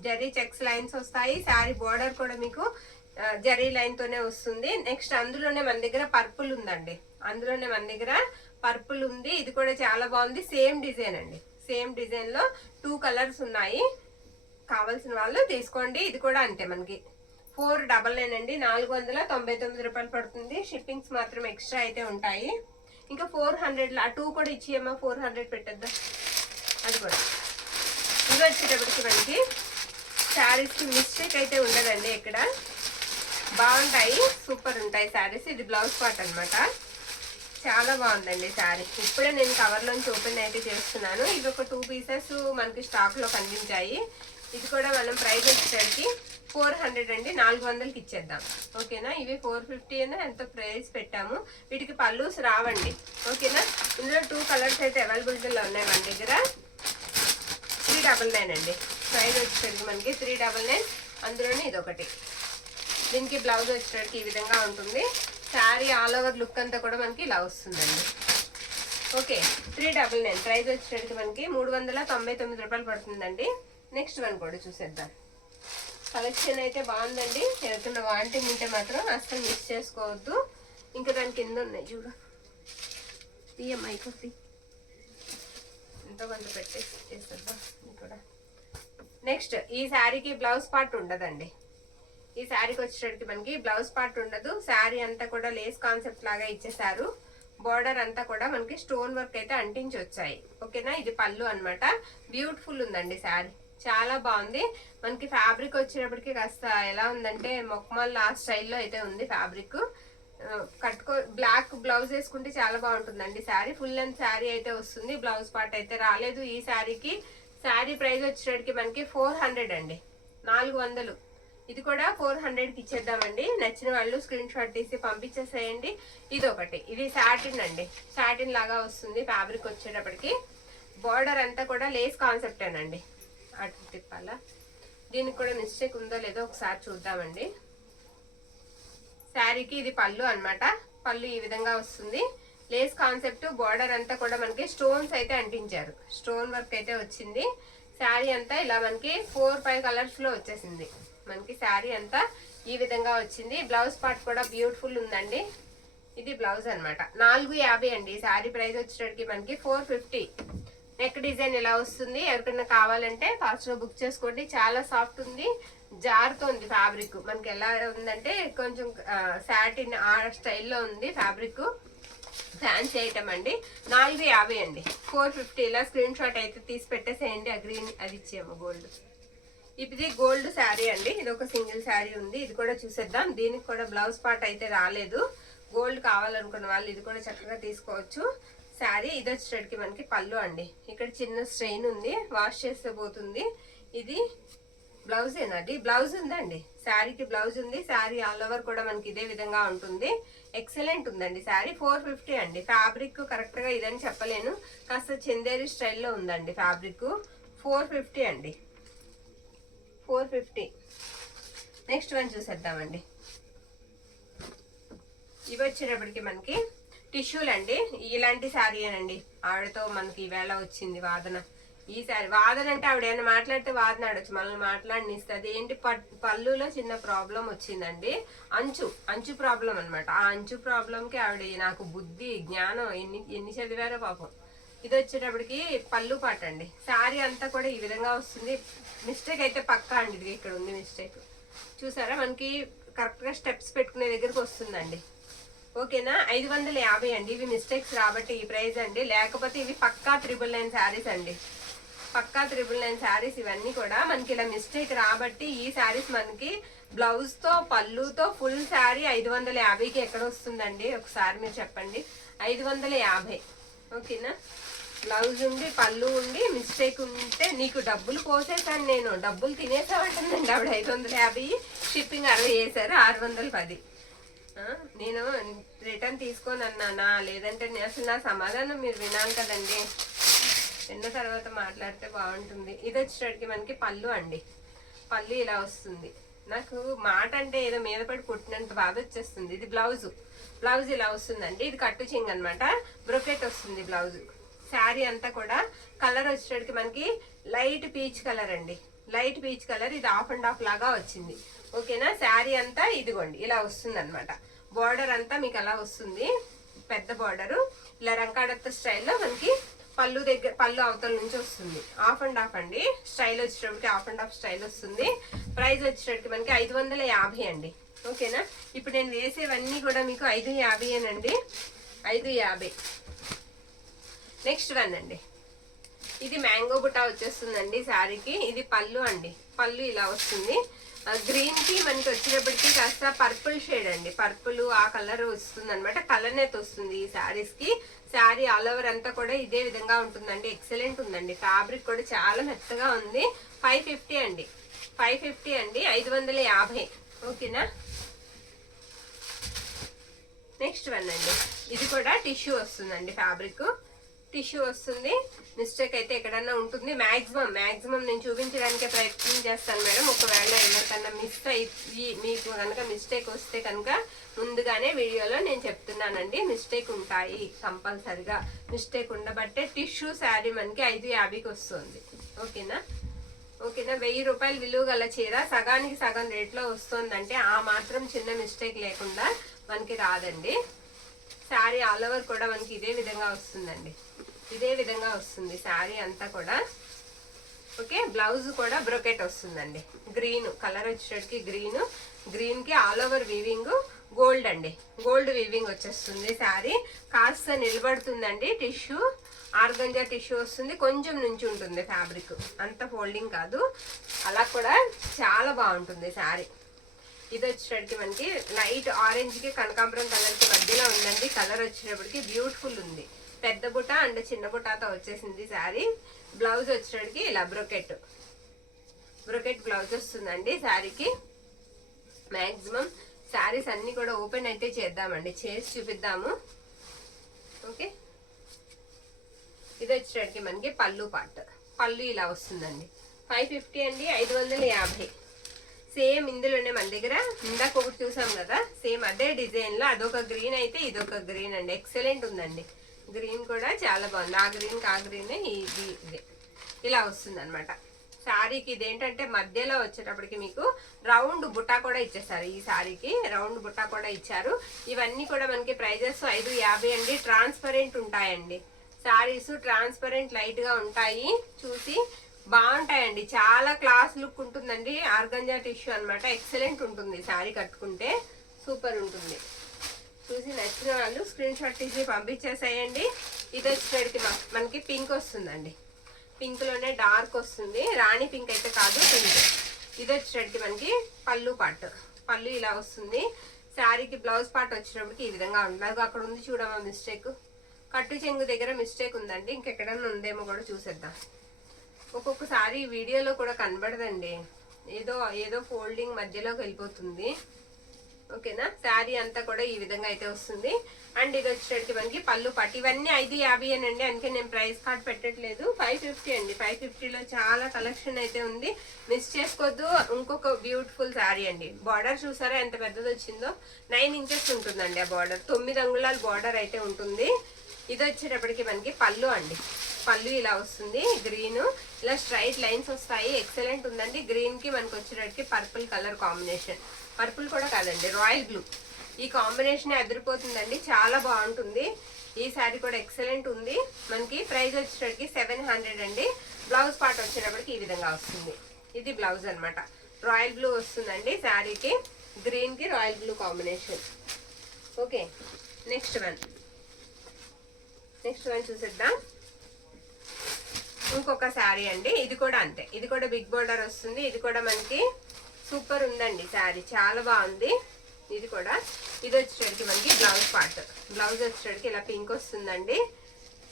జరీ చెక్స్ లైన్స్ వస్తాయి. శారీ బోర్డర్ కూడా మీకు జరీ లైన్ తోనే వస్తుంది. నెక్స్ట్ అందులోనే మన దగ్గర పర్పుల్ ఉందండి. పర్పుల్ ఉంది. ఇది కూడా చాలా బాగుంది. సేమ్ డిజైన్ అండి. సేమ్ డిజైన్ లో 2 కలర్స్ ఉన్నాయి. కావాల్సిన వాళ్ళు తీసుకోండి. ఇది కూడా అంతే మనకి 499 అండి. 499 రూపాయలు పడుతుంది. షిప్పింగ్స్ మాత్రం ఎక్స్ట్రా అయితే ఉంటాయి. ఇంకా 400 ఆ 2 కూడా ఇచ్చేయమ్మా. 400 పెట్టేద్దాం. అది కూడా ఇది వచ్చేటప్పటికి మనకి శారీస్ కి మిస్టేక్ అయితే ఉండదండి. ఇక్కడ బాగుంటాయి, సూపర్ ఉంటాయి శారీస్. ఇది బ్లౌజ్ పార్ట్ అన్నమాట. చాలా బాగుందండి శారీ. ఇప్పుడే నేను కవర్లోంచి ఓపెన్ అయితే చేస్తున్నాను. ఇది ఒక 2 పీసెస్ మనకి స్టాక్లో కనిపించాయి. ఇది కూడా మనం ప్రైస్ వచ్చేసరికి 400 అండి, 400కి ఇచ్చేద్దాం. ఓకేనా, ఇవి 450 అయినా ఎంతో ప్రైస్ పెట్టాము. వీటికి పల్లూస్ రావండి. ఓకేనా, ఇందులో 2 కలర్స్ అయితే అవైలబిలిటీలో ఉన్నాయి మన దగ్గర. 399 అండి ప్రైస్ వచ్చేసరికి మనకి 399. అందులోనే ఇదొకటి. దీనికి బ్లౌజ్ వచ్చేసరికి ఈ విధంగా ఉంటుంది. శారీ ఆల్ ఓవర్ లుక్ అంతా కూడా మనకి ఇలా వస్తుందండి. ఓకే, 399 ప్రైస్ వచ్చేసరికి మనకి 399 రూపాయలు పడుతుందండి. నెక్స్ట్ వన్ కూడా చూసేద్దాం. కలెక్షన్ అయితే బాగుందండి. ఎవరికైనా వాంటింగ్ ఉంటే మాత్రం అస్సలు మిస్ చేసుకోవద్దు. ఇంకా దాని కింద ఉన్నాయి చూడు, పిఎంఐ కాఫీ ఎంతో కొంత పెట్టేసి చేసేద్దాం కూడా. నెక్స్ట్ ఈ శారీకి బ్లౌజ్ పార్ట్ ఉండదండి. ఈ శారీకి వచ్చేసరికి మనకి బ్లౌజ్ పార్ట్ ఉండదు. శారీ అంతా కూడా లేస్ కాన్సెప్ట్ లాగా ఇచ్చేసారు. బార్డర్ అంతా కూడా మనకి స్టోన్ వర్క్ అయితే అంటించి వచ్చాయి. ఓకేనా, ఇది పళ్ళు అన్నమాట. బ్యూటిఫుల్ ఉందండి శారీ, చాలా బాగుంది. మనకి ఫ్యాబ్రిక్ వచ్చేటప్పటికి కాస్త ఎలా ఉందంటే మొక్కమల్ ఆ స్టైల్లో అయితే ఉంది ఫ్యాబ్రిక్. కట్టుకో బ్లాక్ బ్లౌజ్ వేసుకుంటే చాలా బాగుంటుందండి శారీ. ఫుల్ లెంత్ శారీ అయితే వస్తుంది. బ్లౌజ్ పార్ట్ అయితే రాలేదు ఈ శారీకి. శారీ ప్రైస్ వచ్చేటప్పటికి మనకి 400 అండి, 400. ఇది కూడా 400కి ఇచ్చేద్దామండి. నచ్చిన వాళ్ళు స్క్రీన్ షాట్ తీసి పంపించేసేయండి. ఇది ఒకటి, ఇది సాటిన్ అండి, సాటిన్ లాగా వస్తుంది ఫ్యాబ్రిక్ వచ్చేటప్పటికి. బార్డర్ అంతా కూడా లేస్ కాన్సెప్టేనండి. అటు తిప్పాలా, దీనికి కూడా మిస్టేక్ ఉందో లేదో ఒకసారి చూద్దామండి. శారీకి ఇది పళ్ళు అన్నమాట. పళ్ళు ఈ విధంగా వస్తుంది. లేస్ కాన్సెప్ట్, బార్డర్ అంతా కూడా మనకి స్టోన్స్ అయితే అంటించారు. స్టోన్ వర్క్ అయితే వచ్చింది. శారీ అంతా ఇలా మనకి 4-5 కలర్స్ లో వచ్చేసింది. మనకి శారీ అంతా ఈ విధంగా వచ్చింది. బ్లౌజ్ పార్ట్ కూడా బ్యూటిఫుల్ ఉందండి. ఇది బ్లౌజ్ అన్నమాట. 450 అండి. శారీ ప్రైస్ వచ్చేటప్పటికి మనకి 450. నెక్ డిజైన్ ఇలా వస్తుంది. ఎవరికైనా కావాలంటే ఫాస్ట్ గా బుక్ చేసుకోండి. చాలా సాఫ్ట్ ఉంది, జారుతోంది ఫ్యాబ్రిక్. మనకి ఎలా ఉందంటే కొంచెం సాటిన్ ఆ స్టైల్లో ఉంది ఫ్యాబ్రిక్. ఫ్యాన్సీ ఐటమ్ అండి. 450 అండి, 450. ఇలా స్క్రీన్ షాట్ అయితే తీసి పెట్టేసేయండి. ఆ గ్రీన్ అది ఇచ్చేమో గోల్డ్. ఇది గోల్డ్ శారీ అండి. ఇది ఒక సింగిల్ శారీ ఉంది. ఇది కూడా చూసేద్దాం. దీనికి కూడా బ్లౌజ్ పార్ట్ అయితే రాలేదు. గోల్డ్ కావాలనుకున్న వాళ్ళు ఇది కూడా చక్కగా తీసుకోవచ్చు. శారీ ఇది వచ్చేటప్పటికి మనకి పళ్ళు అండి. ఇక్కడ చిన్న స్ట్రెయిన్ ఉంది, వాష్ చేస్తే పోతుంది. ఇది బ్లౌజ్ ఏనండి, బ్లౌజ్ ఉందండి. శారీకి బ్లౌజ్ ఉంది. శారీ ఆల్ ఓవర్ కూడా మనకి ఇదే విధంగా ఉంటుంది. ఎక్సలెంట్ ఉందండి శారీ. 450 అండి. ఫ్యాబ్రిక్ కరెక్ట్ గా ఇదని చెప్పలేను, కాస్త చందేరి స్టైల్లో ఉందండి ఫ్యాబ్రిక్. 450 అండి, 450. నెక్స్ట్ వన్ చూసేద్దామండి. ఇవి వచ్చేటప్పటికి మనకి టిష్యూలు అండి. ఇలాంటి శారీ అనండి. ఆవిడతో మనకి ఈవేళ వచ్చింది వాదన. ఈ శారీ వాదన అంటే ఆవిడ ఏమైనా మాట్లాడితే వాదన ఆడొచ్చు, మనల్ని మాట్లాడినిస్తుంది. ఏంటి పళ్ళులో చిన్న ప్రాబ్లం వచ్చిందండి. అంచు ప్రాబ్లం అనమాట. ఆ అంచు ప్రాబ్లంకి ఆవిడ నాకు బుద్ధి జ్ఞానం ఎన్ని చదివారో పాపం. ఇది వచ్చేటప్పటికి పళ్ళు పాట అండి. శారీ అంతా కూడా ఈ విధంగా వస్తుంది. మిస్టేక్ అయితే పక్కా అండి. ఇది ఇక్కడ ఉంది మిస్టేక్, చూసారా? మనకి కరెక్ట్ గా స్టెప్స్ పెట్టుకునే దగ్గరకు వస్తుందండి. ఓకేనా, 550 అండి. ఇవి మిస్టేక్స్ రాబట్టి ఈ ప్రైస్ అండి. లేకపోతే ఇవి పక్కా 999 శారీస్ అండి. పక్కా 999 శారీస్ ఇవన్నీ కూడా. మనకి ఇలా మిస్టేక్ రాబట్టి ఈ శారీస్ మనకి బ్లౌజ్ తో పళ్ళుతో ఫుల్ శారీ 550కి ఎక్కడ వస్తుందండి? ఒకసారి మీరు చెప్పండి. 550. ఓకేనా, బ్లౌజ్ ఉండి పళ్ళు ఉండి మిస్టేక్ ఉంటే నీకు డబ్బులు పోసేసాను నేను, డబ్బులు తినేసామంటుందండి ఆవిడ. 550, షిప్పింగ్ 60 వేసారు, 610. నేను రిటర్న్ తీసుకొని అన్నానా? లేదంటే అసలు నా సమాధానం మీరు వినాలి కదండి. విన్న తర్వాత మాట్లాడితే బాగుంటుంది. ఇది వచ్చేటప్పటికి మనకి పళ్ళు అండి. పళ్ళు ఇలా వస్తుంది. నాకు మాట అంటే ఏదో మీద పడి కుట్టినంత బాధ వచ్చేస్తుంది. ఇది బ్లౌజ్ ఇలా వస్తుందండి. ఇది కట్టు చింగ్ అనమాట. బ్రొకెట్ వస్తుంది బ్లౌజ్. శారీ అంతా కూడా కలర్ వచ్చేటప్పటికి మనకి లైట్ పీచ్ కలర్ అండి. Light peach colour. ఇది ఆఫ్ అండ్ ఆఫ్ లాగా వచ్చింది. ఓకేనా, శారీ అంతా ఇదిగోండి ఇలా వస్తుంది అనమాట. బార్డర్ అంతా మీకు అలా వస్తుంది, పెద్ద బార్డరు. ఇలా రంకాడత్త స్టైల్లో మనకి పళ్ళు దగ్గర, పళ్ళు అవతల నుంచి వస్తుంది. ఆఫ్ అండ్ ఆఫ్ అండి. స్టైల్ వచ్చేటప్పటికి ఆఫ్ అండ్ ఆఫ్ స్టైల్ వస్తుంది. ప్రైస్ వచ్చేటప్పటికి మనకి 550 అండి. ఓకేనా, ఇప్పుడు నేను వేసేవన్నీ కూడా మీకు 550 అండి. 550. నెక్స్ట్ వన్ అండి. ఇది మ్యాంగో బుటా వచ్చేస్తుందండి శారీకి. ఇది పళ్ళు అండి. పళ్ళు ఇలా వస్తుంది. గ్రీన్ కి మనకి వచ్చేటప్పటికి కాస్త పర్పుల్ షేడ్ అండి, పర్పుల్ ఆ కలర్ వస్తుంది అనమాట, కలర్ అయితే వస్తుంది ఈ శారీస్ కి. శారీ ఆల్ ఓవర్ అంతా కూడా ఇదే విధంగా ఉంటుందండి. ఎక్సలెంట్ ఉందండి, ఫ్యాబ్రిక్ కూడా చాలా మెత్తగా ఉంది. 550 అండి, 550 అండి, 550. ఓకేనా. నెక్స్ట్ వన్ అండి, ఇది కూడా టిష్యూ వస్తుందండి, ఫ్యాబ్రిక్ టిష్యూ వస్తుంది. మిస్టేక్ అయితే ఎక్కడన్నా ఉంటుంది. మాక్సిమం నేను చూపించడానికే ప్రయత్నం చేస్తాను మేడం. ఒకవేళ ఎవరికన్నా మిస్ అయ్యి మీకు కనుక మిస్టేక్ వస్తే కనుక ముందుగానే వీడియోలో నేను చెప్తున్నానండి. మిస్టేక్ ఉంటాయి కంపల్సరిగా, మిస్టేక్ ఉండబట్టే టిష్యూ శారీ మనకి 550కి వస్తుంది. ఓకేనా. 1000 రూపాయలు విలువ గల చీర సగానికి సగం రేట్లో వస్తుందంటే ఆ మాత్రం చిన్న మిస్టేక్ లేకుండా మనకి రాదండి. శారీ ఆల్ ఓవర్ కూడా మనకి ఇదే విధంగా వస్తుందండి, ఇదే విధంగా వస్తుంది శారీ అంతా కూడా. ఓకే. బ్లౌజ్ కూడా బ్రోకెట్ వస్తుందండి, గ్రీన్ కలర్ వచ్చేటికి గ్రీన్ కి ఆల్ ఓవర్ వీవింగ్ గోల్డ్ అండి, గోల్డ్ వీవింగ్ వచ్చేస్తుంది. శారీ కాస్త నిలబడుతుందండి. టిష్యూ ఆర్గంజా టిష్యూ వస్తుంది, కొంచెం నుంచి ఉంటుంది ఫ్యాబ్రిక్, అంత ఫోల్డింగ్ కాదు. అలా కూడా చాలా బాగుంటుంది శారీ. ఇది వచ్చేటప్పటికి మనకి లైట్ ఆరెంజ్ కి కనకాంబరం కలర్ కి మధ్యలో ఉందండి. కలర్ వచ్చేటప్పటికి బ్యూటిఫుల్ ఉంది, పెద్ద బుట్ట అండ్ చిన్న బుట్టతో వచ్చేసింది శారీ. బ్లౌజ్ వచ్చేటప్పటికి ఇలా బ్రోకెట్ బ్లౌజ్ వస్తుందండి శారీకి. మాక్సిమం శారీస్ అన్ని కూడా ఓపెన్ అయితే చేద్దామండి, చేసి చూపిద్దాము. ఓకే. ఇది వచ్చేటప్పటికి మనకి పళ్ళు పార్ట్, పళ్ళు ఇలా వస్తుందండి. 550 అండి, 550. సేమ్ ఇందులోనే మన దగ్గర ఇందాక ఒకటి చూసాం కదా, సేమ్ అదే డిజైన్ లో అదొక గ్రీన్ అయితే ఇదొక గ్రీన్ అండి. ఎక్సలెంట్ ఉందండి, గ్రీన్ కూడా చాలా బాగుంది. ఆ గ్రీన్ ఇది ఇలా వస్తుంది అనమాట శారీకి. ఇదేంటంటే మధ్యలో వచ్చేటప్పటికి మీకు రౌండ్ బుట్టా కూడా ఇచ్చేసారు, ఈ శారీకి రౌండ్ బుట్టా కూడా ఇచ్చారు. ఇవన్నీ కూడా మనకి ప్రైజెస్ 550 అండి. ట్రాన్స్పరెంట్ ఉంటాయండి శారీస్, ట్రాన్స్పరెంట్ లైట్ గా ఉంటాయి, చూసి బాగుంటాయండి. చాలా క్లాస్ లుక్ ఉంటుందండి. ఆర్గంజా టిష్యూ అనమాట, ఎక్సలెంట్ ఉంటుంది శారీ కట్టుకుంటే, సూపర్ ఉంటుంది. చూసి నచ్చిన వాళ్ళు స్క్రీన్ షాట్ తీసి పంపించేసేయండి. ఇది వచ్చేటికి మనకి పింక్ వస్తుందండి, పింక్ లోనే డార్క్ వస్తుంది, రాణి పింక్ అయితే కాదు, పింక్. ఇది వచ్చేటికి మనకి పళ్ళు పార్ట్, పళ్ళు ఇలా వస్తుంది. శారీకి బ్లౌజ్ పార్ట్ వచ్చేటప్పటికి ఈ విధంగా ఉంటుంది. అక్కడ ఉంది చూడమా మిస్టేక్, కట్టు చెంగు దగ్గర మిస్టేక్ ఉందండి, ఇంకెక్కడన్నా ఉందేమో కూడా చూసేద్దాం. ఒక్కొక్కసారి వీడియోలో కూడా కనబడదండి, ఏదో ఫోల్డింగ్ మధ్యలోకి వెళ్ళిపోతుంది. ఓకేనా. శారీ అంతా కూడా ఈ విధంగా అయితే వస్తుంది. అండ్ ఇది వచ్చేటప్పటికి మనకి పళ్ళు పట్టు. ఇవన్నీ 550 అండి, అందుకే నేను ప్రైస్ కార్డ్ పెట్టట్లేదు. 550 అండి. 550లో చాలా కలెక్షన్ అయితే ఉంది, మిస్ చేసుకోవద్దు. ఇంకొక బ్యూటిఫుల్ శారీ అండి. బార్డర్ చూసారా ఎంత పెద్దది వచ్చిందో, 9 ఇంచెస్ ఉంటుందండి ఆ బార్డర్, 9 అంగుళాల బార్డర్ అయితే ఉంటుంది. ఇది వచ్చేటప్పటికి మనకి పళ్ళు అండి, పళ్ళు ఇలా వస్తుంది. గ్రీన్ ఇలా స్ట్రైట్ లైన్స్ వస్తాయి, ఎక్సలెంట్ ఉందండి. గ్రీన్ కి మనకి వచ్చేటప్పటికి పర్పుల్ కలర్ కాంబినేషన్, పర్పుల్ కూడా కాదండి రాయల్ బ్లూ, ఈ కాంబినేషన్ అదిరిపోతుందండి, చాలా బాగుంటుంది. ఈ శారీ కూడా ఎక్సలెంట్ ఉంది. మనకి ప్రైస్ వచ్చేటప్పటికి 700 అండి. బ్లౌజ్ పార్ట్ వచ్చేటప్పటికి ఈ విధంగా వస్తుంది, ఇది బ్లౌజ్ అనమాట. రాయల్ బ్లూ వస్తుందండి శారీకి, గ్రీన్ కి royal blue combination. Okay. Next one చూసేద్దాం. ఇంకొక శారీ అండి, ఇది కూడా అంతే, ఇది కూడా బిగ్ బోర్డర్ వస్తుంది. ఇది కూడా మనకి సూపర్ ఉందండి శారీ, చాలా బాగుంది. ఇది కూడా ఇది వచ్చేటికి మనకి బ్లౌజ్ పార్ట్, బ్లౌజ్ వచ్చేటికి ఇలా పింక్ వస్తుందండి.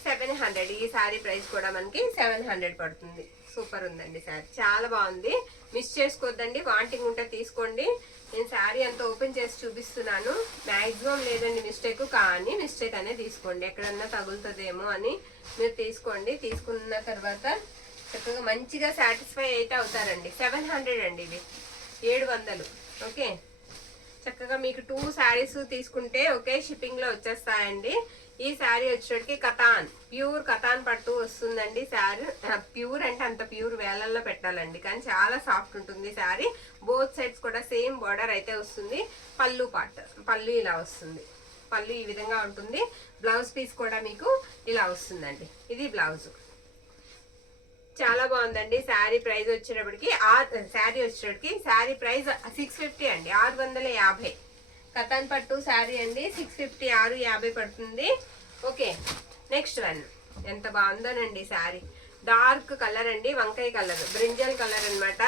700. ఈ శారీ ప్రైస్ కూడా మనకి 700 పడుతుంది. సూపర్ ఉందండి శారీ, చాలా బాగుంది, మిస్ చేసుకోవద్దండి. వాంటింగ్ ఉంటే తీసుకోండి. నేను శారీ అంతా ఓపెన్ చేసి చూపిస్తున్నాను, మాక్సిమం లేదండి మిస్టేక్, కానీ మిస్టేక్ అనేది తీసుకోండి, ఎక్కడన్నా తగులుతుందేమో అని మీరు తీసుకోండి. తీసుకున్న తర్వాత చక్కగా మంచిగా సాటిస్ఫై అయితే అవుతారండి. 700 అండి, ఇది 700. ఓకే. చక్కగా మీకు 2 శారీస్ తీసుకుంటే ఒకే షిప్పింగ్ లో వచ్చేస్తాయండి. ఈ శారీ వచ్చేటికి కతాన్, ప్యూర్ కతాన్ పట్టు వస్తుందండి శారీ. ప్యూర్ అంటే అంత ప్యూర్ వేలల్లో పెట్టాలండి, కానీ చాలా సాఫ్ట్ ఉంటుంది శారీ. బోత్ సైడ్స్ కూడా సేమ్ బార్డర్ అయితే వస్తుంది. పళ్ళు పార్ట్, పళ్ళు ఇలా వస్తుంది, పళ్ళు ఈ విధంగా ఉంటుంది. బ్లౌజ్ పీస్ కూడా మీకు ఇలా వస్తుందండి, ఇది బ్లౌజ్. చాలా బాగుందండి శారీ. ప్రైస్ వచ్చేటప్పటికి శారీ ప్రైస్ 650 అండి, 650. కతాన్ పట్టు శారీ అండి, 650, 650 పడుతుంది. ఓకే. నెక్స్ట్ వన్ ఎంత బాగుందోనండి శారీ, డార్క్ కలర్ అండి, వంకాయ కలర్, బ్రింజల్ కలర్ అనమాట.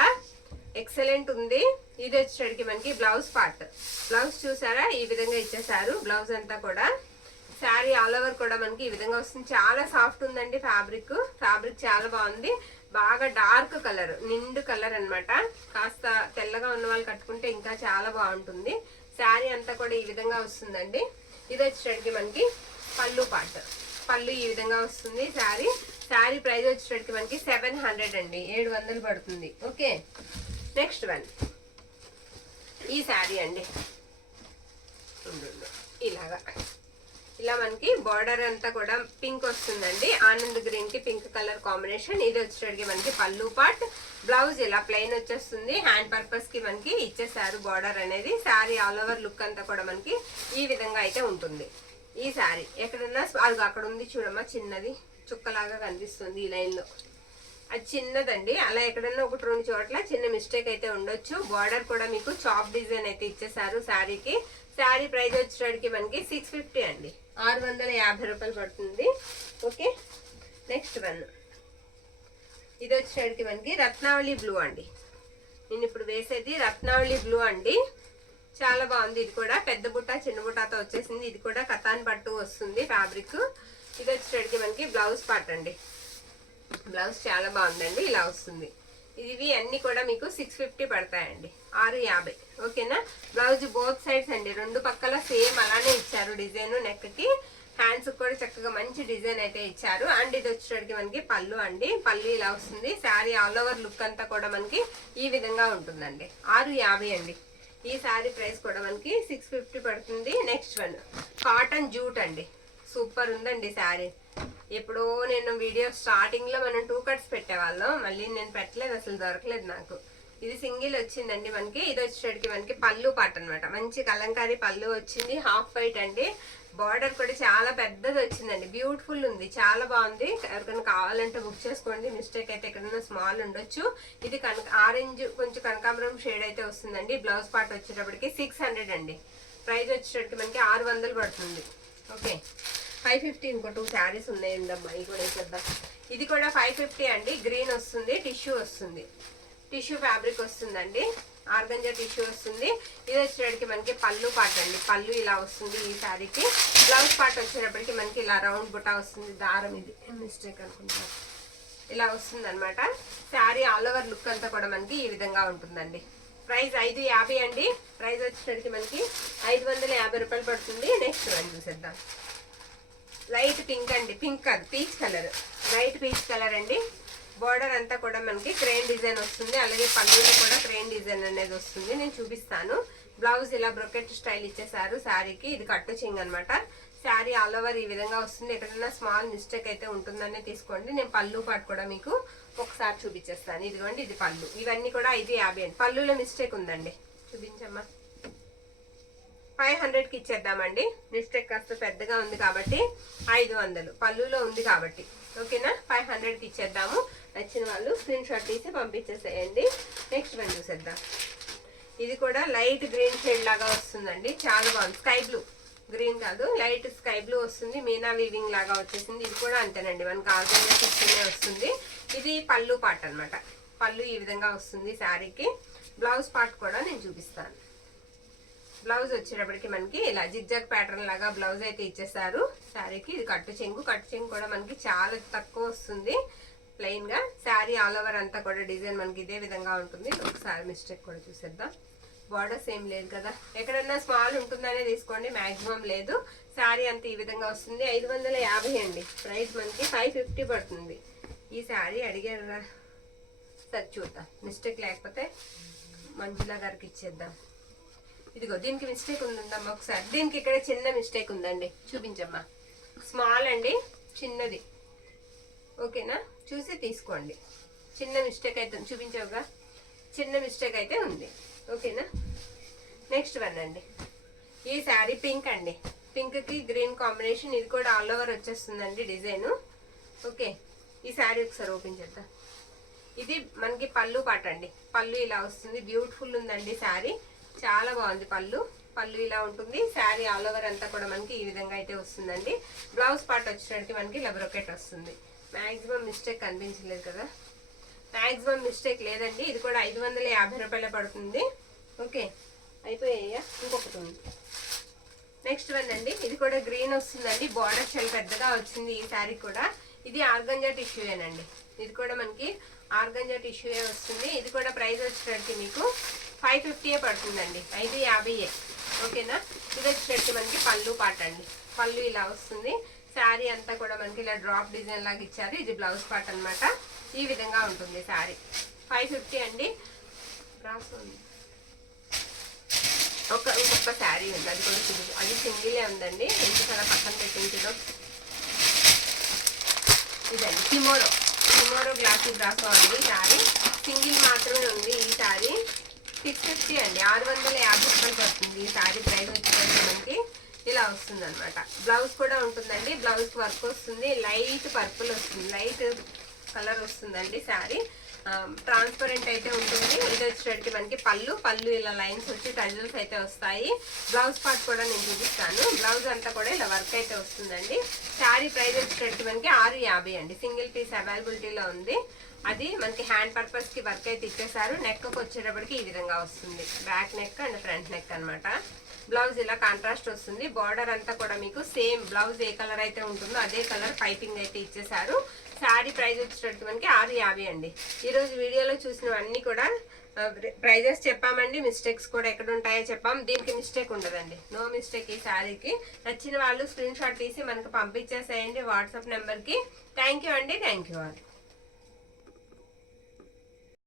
ఎక్సలెంట్ ఉంది. ఇది వచ్చేటికి మనకి బ్లౌజ్ పార్ట్. బ్లౌజ్ చూసారా ఈ విధంగా ఇచ్చేసారు. బ్లౌజ్ అంతా కూడా శారీ ఆల్ ఓవర్ కూడా మనకి ఈ విధంగా వస్తుంది. చాలా సాఫ్ట్ ఉందండి ఫ్యాబ్రిక్. ఫ్యాబ్రిక్ చాలా బాగుంది. బాగా డార్క్ కలర్, నిండు కలర్ అన్నమాట. కాస్త తెల్లగా ఉన్న వాళ్ళు కట్టుకుంటే ఇంకా చాలా బాగుంటుంది. శారీ అంతా కూడా ఈ విధంగా వస్తుందండి. ఇది వచ్చేటికి మనకి పళ్ళు పార్ట్. పళ్ళు ఈ విధంగా వస్తుంది. శారీ ప్రైస్ వచ్చేటికి మనకి 700 అండి, 700 పడుతుంది. ఓకే, నెక్స్ట్ వన్ ఈ శారీ అండి. ఇలాగా ఇలా మనకి బార్డర్ అంతా కూడా పింక్ వస్తుందండి. ఆనంద్ గ్రీన్ కి పింక్ కలర్ కాంబినేషన్. ఇది వచ్చేటికి మనకి పళ్ళు పార్ట్. బ్లౌజ్ ఇలా ప్లెయిన్ వచ్చేస్తుంది. హ్యాండ్ పర్పస్ కి మనకి ఇచ్చేసారు బార్డర్ అనేది. శారీ ఆల్ ఓవర్ లుక్ అంతా కూడా మనకి ఈ విధంగా అయితే ఉంటుంది. ఈ శారీ ఎక్కడన్నా అది అక్కడ ఉంది చూడమ్మా, చిన్నది చుక్కలాగా కనిపిస్తుంది ఈ లైన్ లో, అది చిన్నదండి. అలా ఎక్కడన్నా 1-2 చోట్ల చిన్న మిస్టేక్ అయితే ఉండొచ్చు. బార్డర్ కూడా మీకు చాప్ డిజైన్ అయితే ఇచ్చేసారు శారీకి. శారీ ప్రైస్ వచ్చేటికి మనకి 650 అండి, 650 రూపాయలు పడుతుంది. ఓకే, నెక్స్ట్ వన్ ఇది వచ్చేటికి మనకి రత్నావళి బ్లూ అండి. నేను ఇప్పుడు వేసేది రత్నావళి బ్లూ అండి. చాలా బాగుంది. ఇది కూడా పెద్ద బుట్ట చిన్న బుట్టతో వచ్చేసింది. ఇది కూడా కతాన్ పట్టు వస్తుంది ఫ్యాబ్రిక్. ఇది వచ్చేటికి మనకి బ్లౌజ్ పార్ట్ అండి. బ్లౌజ్ చాలా బాగుందండి, ఇలా వస్తుంది. ఇవి అన్ని కూడా మీకు 650 పడతాయండి, 650. ఓకేనా. బ్లౌజ్ బోత్ సైడ్స్ అండి, రెండు పక్కల సేమ్ అలానే ఇచ్చారు డిజైన్. నెక్ కి హ్యాండ్స్ కూడా చక్కగా మంచి డిజైన్ అయితే ఇచ్చారు. అండ్ ఇది వచ్చేటికి మనకి పళ్ళు అండి. పళ్ళు ఇలా వస్తుంది. శారీ ఆల్ ఓవర్ లుక్ అంతా కూడా మనకి ఈ విధంగా ఉంటుందండి. 650 అండి. ఈ శారీ ప్రైస్ కూడా మనకి 650 పడుతుంది. నెక్స్ట్ వన్ కాటన్ జూట్ అండి. సూపర్ ఉందండి శారీ. ఎప్పుడో నేను వీడియో స్టార్టింగ్ లో మనం 2 కట్స్ పెట్టేవాళ్ళం, మళ్ళీ నేను పెట్టలేదు, అసలు దొరకలేదు నాకు. ఇది సింగిల్ వచ్చిందండి మనకి. ఇది వచ్చేటికి మనకి పళ్ళు పాట అనమాట. మంచి కలంకారీ పళ్ళు వచ్చింది. హాఫ్ వైట్ అండి. బార్డర్ కూడా చాలా పెద్దది వచ్చిందండి. బ్యూటిఫుల్ ఉంది, చాలా బాగుంది. ఎవరికైనా కావాలంటే బుక్ చేసుకోండి. మిస్టేక్ అయితే ఎక్కడైనా స్మాల్ ఉండొచ్చు. ఇది ఆరెంజ్ కొంచెం కనకాంబరం షేడ్ అయితే వస్తుందండి. బ్లౌజ్ పార్ట్ వచ్చేటప్పటికి 600 అండి. ప్రైస్ వచ్చేటప్పటికి మనకి 600 పడుతుంది. ఓకే, 550. ఇంకో 2 శారీస్ ఉన్నాయండి అమ్మా, ఇవి కూడా వేసేద్దాం. ఇది కూడా 550 అండి. గ్రీన్ వస్తుంది, టిష్యూ వస్తుంది, టిష్యూ ఫ్యాబ్రిక్ వస్తుందండి. ఆర్గంజా టిష్యూ వస్తుంది. ఇది వచ్చేటప్పటికి మనకి పళ్ళు పార్ట్ అండి. పళ్ళు ఇలా వస్తుంది ఈ శారీకి. బ్లౌజ్ పార్ట్ వచ్చేటప్పటికి మనకి ఇలా రౌండ్ బుటా వస్తుంది. దారం ఇది మిస్టేక్ అనుకుంటున్నాను, ఇలా వస్తుంది అనమాట. శారీ ఆల్ ఓవర్ లుక్ అంతా కూడా మనకి ఈ విధంగా ఉంటుందండి. ప్రైస్ 550 అండి. ప్రైస్ వచ్చేటప్పటికి మనకి 550 రూపాయలు పడుతుంది. నెక్స్ట్ వన్ చూసేద్దాం. లైట్ పింక్ అండి, పింక్ కాదు peach colour, light peach colour అండి. బార్డర్ అంతా కూడా మనకి క్రేన్ డిజైన్ వస్తుంది. అలాగే పళ్ళులో కూడా క్రేన్ డిజైన్ అనేది వస్తుంది, నేను చూపిస్తాను. బ్లౌజ్ ఇలా బ్రొకెట్ స్టైల్ ఇచ్చేసారు శారీకి. ఇది కట్టు చెంగు అనమాట. శారీ ఆల్ ఓవర్ ఈ విధంగా వస్తుంది. ఎక్కడైనా స్మాల్ మిస్టేక్ అయితే ఉంటుందనే తీసుకోండి. నేను పళ్ళు పాటు కూడా మీకు ఒకసారి చూపించేస్తాను. ఇదిగోండి, ఇది పళ్ళు. ఇవన్నీ కూడా 550 అండి. పళ్ళులో మిస్టేక్ ఉందండి, చూపించమ్మా. 500కి ఇచ్చేద్దామండి. మిస్టేక్ కాస్త పెద్దగా ఉంది కాబట్టి 500 పళ్ళులో ఉంది కాబట్టి. ఓకేనా, 500కి ఇచ్చేద్దాము. నచ్చిన వాళ్ళు స్క్రీన్ షాట్ తీసి పంపించేసేయండి. నెక్స్ట్ వన్ చూసేద్దాం. ఇది కూడా లైట్ గ్రీన్ షేడ్ లాగా వస్తుందండి. చాలా బాగుంది. స్కై బ్లూ, గ్రీన్ కాదు, లైట్ స్కై బ్లూ వస్తుంది. మీనా వీవింగ్ లాగా వచ్చేసింది. ఇది కూడా అంతేనండి, మనకు ఆర్గనైజ్ ఇస్తూనే వస్తుంది. ఇది పళ్ళు పార్ట్ అనమాట. పళ్ళు ఈ విధంగా వస్తుంది శారీకి. బ్లౌజ్ పార్ట్ కూడా నేను చూపిస్తాను. బ్లౌజ్ వచ్చేటప్పటికి మనకి ఇలా జిగ్జాగ్ ప్యాటర్న్ లాగా బ్లౌజ్ అయితే ఇచ్చేసారు శారీకి. ఇది కట్టు చెంగు. కట్టు చెంగు కూడా మనకి చాలా తక్కువ వస్తుంది ప్లెయిన్ గా. శారీ ఆల్ ఓవర్ అంతా కూడా డిజైన్ మనకి ఇదే విధంగా ఉంటుంది. ఒకసారి మిస్టేక్ కూడా చూసేద్దాం. బార్డర్స్ ఏం లేదు కదా, ఎక్కడన్నా స్మాల్ ఉంటుందనే తీసుకోండి, మాక్సిమం లేదు. శారీ అంతా ఈ విధంగా వస్తుంది. 550 అండి. ప్రైస్ మనకి 550 పడుతుంది. ఈ శారీ అడిగారా, సరే చూద్దాం. మిస్టేక్ లేకపోతే మంజులా గారికి ఇచ్చేద్దాం. ఇదిగో దీనికి మిస్టేక్ ఉందమ్మా, ఒకసారి దీనికి ఇక్కడ చిన్న మిస్టేక్ ఉందండి, చూపించమ్మా. స్మాల్ అండి, చిన్నది. ఓకేనా, చూసి తీసుకోండి. చిన్న మిస్టేక్ అయితే చూపించవుగా, చిన్న మిస్టేక్ అయితే ఉంది. ఓకేనా, నెక్స్ట్ వన్ అండి. ఈ శారీ పింక్ అండి. పింక్ కి గ్రీన్ కాంబినేషన్. ఇది కూడా ఆల్ ఓవర్ వచ్చేస్తుందండి డిజైన్. ఓకే, ఈ శారీ ఒకసారి ఓపెన్ చేద్దాం. ఇది మనకి పళ్ళు పాట అండి. పళ్ళు ఇలా వస్తుంది. బ్యూటిఫుల్ ఉందండి శారీ, చాలా బాగుంది. పళ్ళు ఇలా ఉంటుంది. శారీ ఆల్ ఓవర్ అంతా కూడా మనకి ఈ విధంగా అయితే వస్తుందండి. బ్లౌజ్ పార్ట్ వచ్చేసరికి మనకి ఇలా బ్రొకెట్ వస్తుంది. మ్యాక్సిమం మిస్టేక్ కనిపించలేదు కదా. మ్యాక్సిమం మిస్టేక్ లేదండి. ఇది కూడా 550 రూపాయలే పడుతుంది. ఓకే, అయిపోయాయా? ఇంకొకటి ఉంది. నెక్స్ట్ వన్ అండి, ఇది కూడా గ్రీన్ వస్తుందండి. బార్డర్ చాలా పెద్దగా వచ్చింది ఈ శారీ కూడా. ఇది ఆర్గంజా టిష్యూయేనండి. ఇది కూడా మనకి ఆర్గంజా టిష్యూయే వస్తుంది. ఇది కూడా ప్రైస్ వచ్చేటట్టు మీకు 550 పడుతుందండి, 550. ఓకేనా? ఇది వచ్చేటట్టు మనకి పళ్ళు పాట అండి. పళ్ళు ఇలా వస్తుంది. శారీ అంతా కూడా మనకి ఇలా డ్రాప్ డిజైన్ లాగా ఇచ్చారు. ఇది బ్లౌజ్ పార్ట్ అనమాట. ఈ విధంగా ఉంటుంది శారీ. 550 అండి. ఇంకొక శారీ ఉంది, అది కూడా అది సింగిలే ఉందండి. ఎందుకు అలా పక్కన పెట్టించడం. ఇదండి టిమోరో గ్లాసీ బ్రాసో అండి. శారీ సింగిల్ మాత్రమే ఉంది. ఈ శారీ 650 అండి, 650 రూపాయలు పడుతుంది. ఈ శారీ ప్రైస్ వచ్చేసరికి మనకి ఇలా వస్తుంది అనమాట. బ్లౌజ్ కూడా ఉంటుందండి. బ్లౌజ్ వర్క్ వస్తుంది. లైట్ పర్పుల్ వస్తుంది, లైట్ కలర్ వస్తుందండి. శారీ ట్రాన్స్పరెంట్ అయితే ఉంటుంది. ఇది వచ్చేసరికి మనకి పళ్ళు ఇలా లైన్స్ వచ్చి టజల్స్ అయితే వస్తాయి. బ్లౌజ్ పార్ట్ కూడా నేను చూపిస్తాను. బ్లౌజ్ అంతా కూడా ఇలా వర్క్ అయితే వస్తుందండి. శారీ ప్రైస్ వచ్చేసరికి మనకి 650 అండి. సింగిల్ పీస్ అవైలబిలిటీలో ఉంది. అది మనకి హ్యాండ్ పర్పస్ కి వర్క్ అయితే ఇచ్చేసారు. నెక్ వచ్చేటప్పటికి ఈ విధంగా వస్తుంది. Back neck and front neck అనమాట. బ్లౌజ్ ఇలా కాంట్రాస్ట్ వస్తుంది. బార్డర్ అంతా కూడా మీకు సేమ్ బ్లౌజ్ ఏ కలర్ అయితే ఉంటుందో అదే కలర్ పైపింగ్ అయితే ఇచ్చేసారు. శారీ ప్రైస్ వచ్చేటట్టు మనకి 650 అండి. ఈరోజు వీడియోలో చూసినవన్నీ కూడా ప్రైజెస్ చెప్పామండి. మిస్టేక్స్ కూడా ఎక్కడ ఉంటాయో చెప్పాం. దీనికి మిస్టేక్ ఉండదండి, నో మిస్టేక్. ఈ శారీకి నచ్చిన వాళ్ళు స్క్రీన్ షాట్ తీసి మనకు పంపించేసేయండి వాట్సాప్ నెంబర్కి. థ్యాంక్ యూ అండి. Thank you all.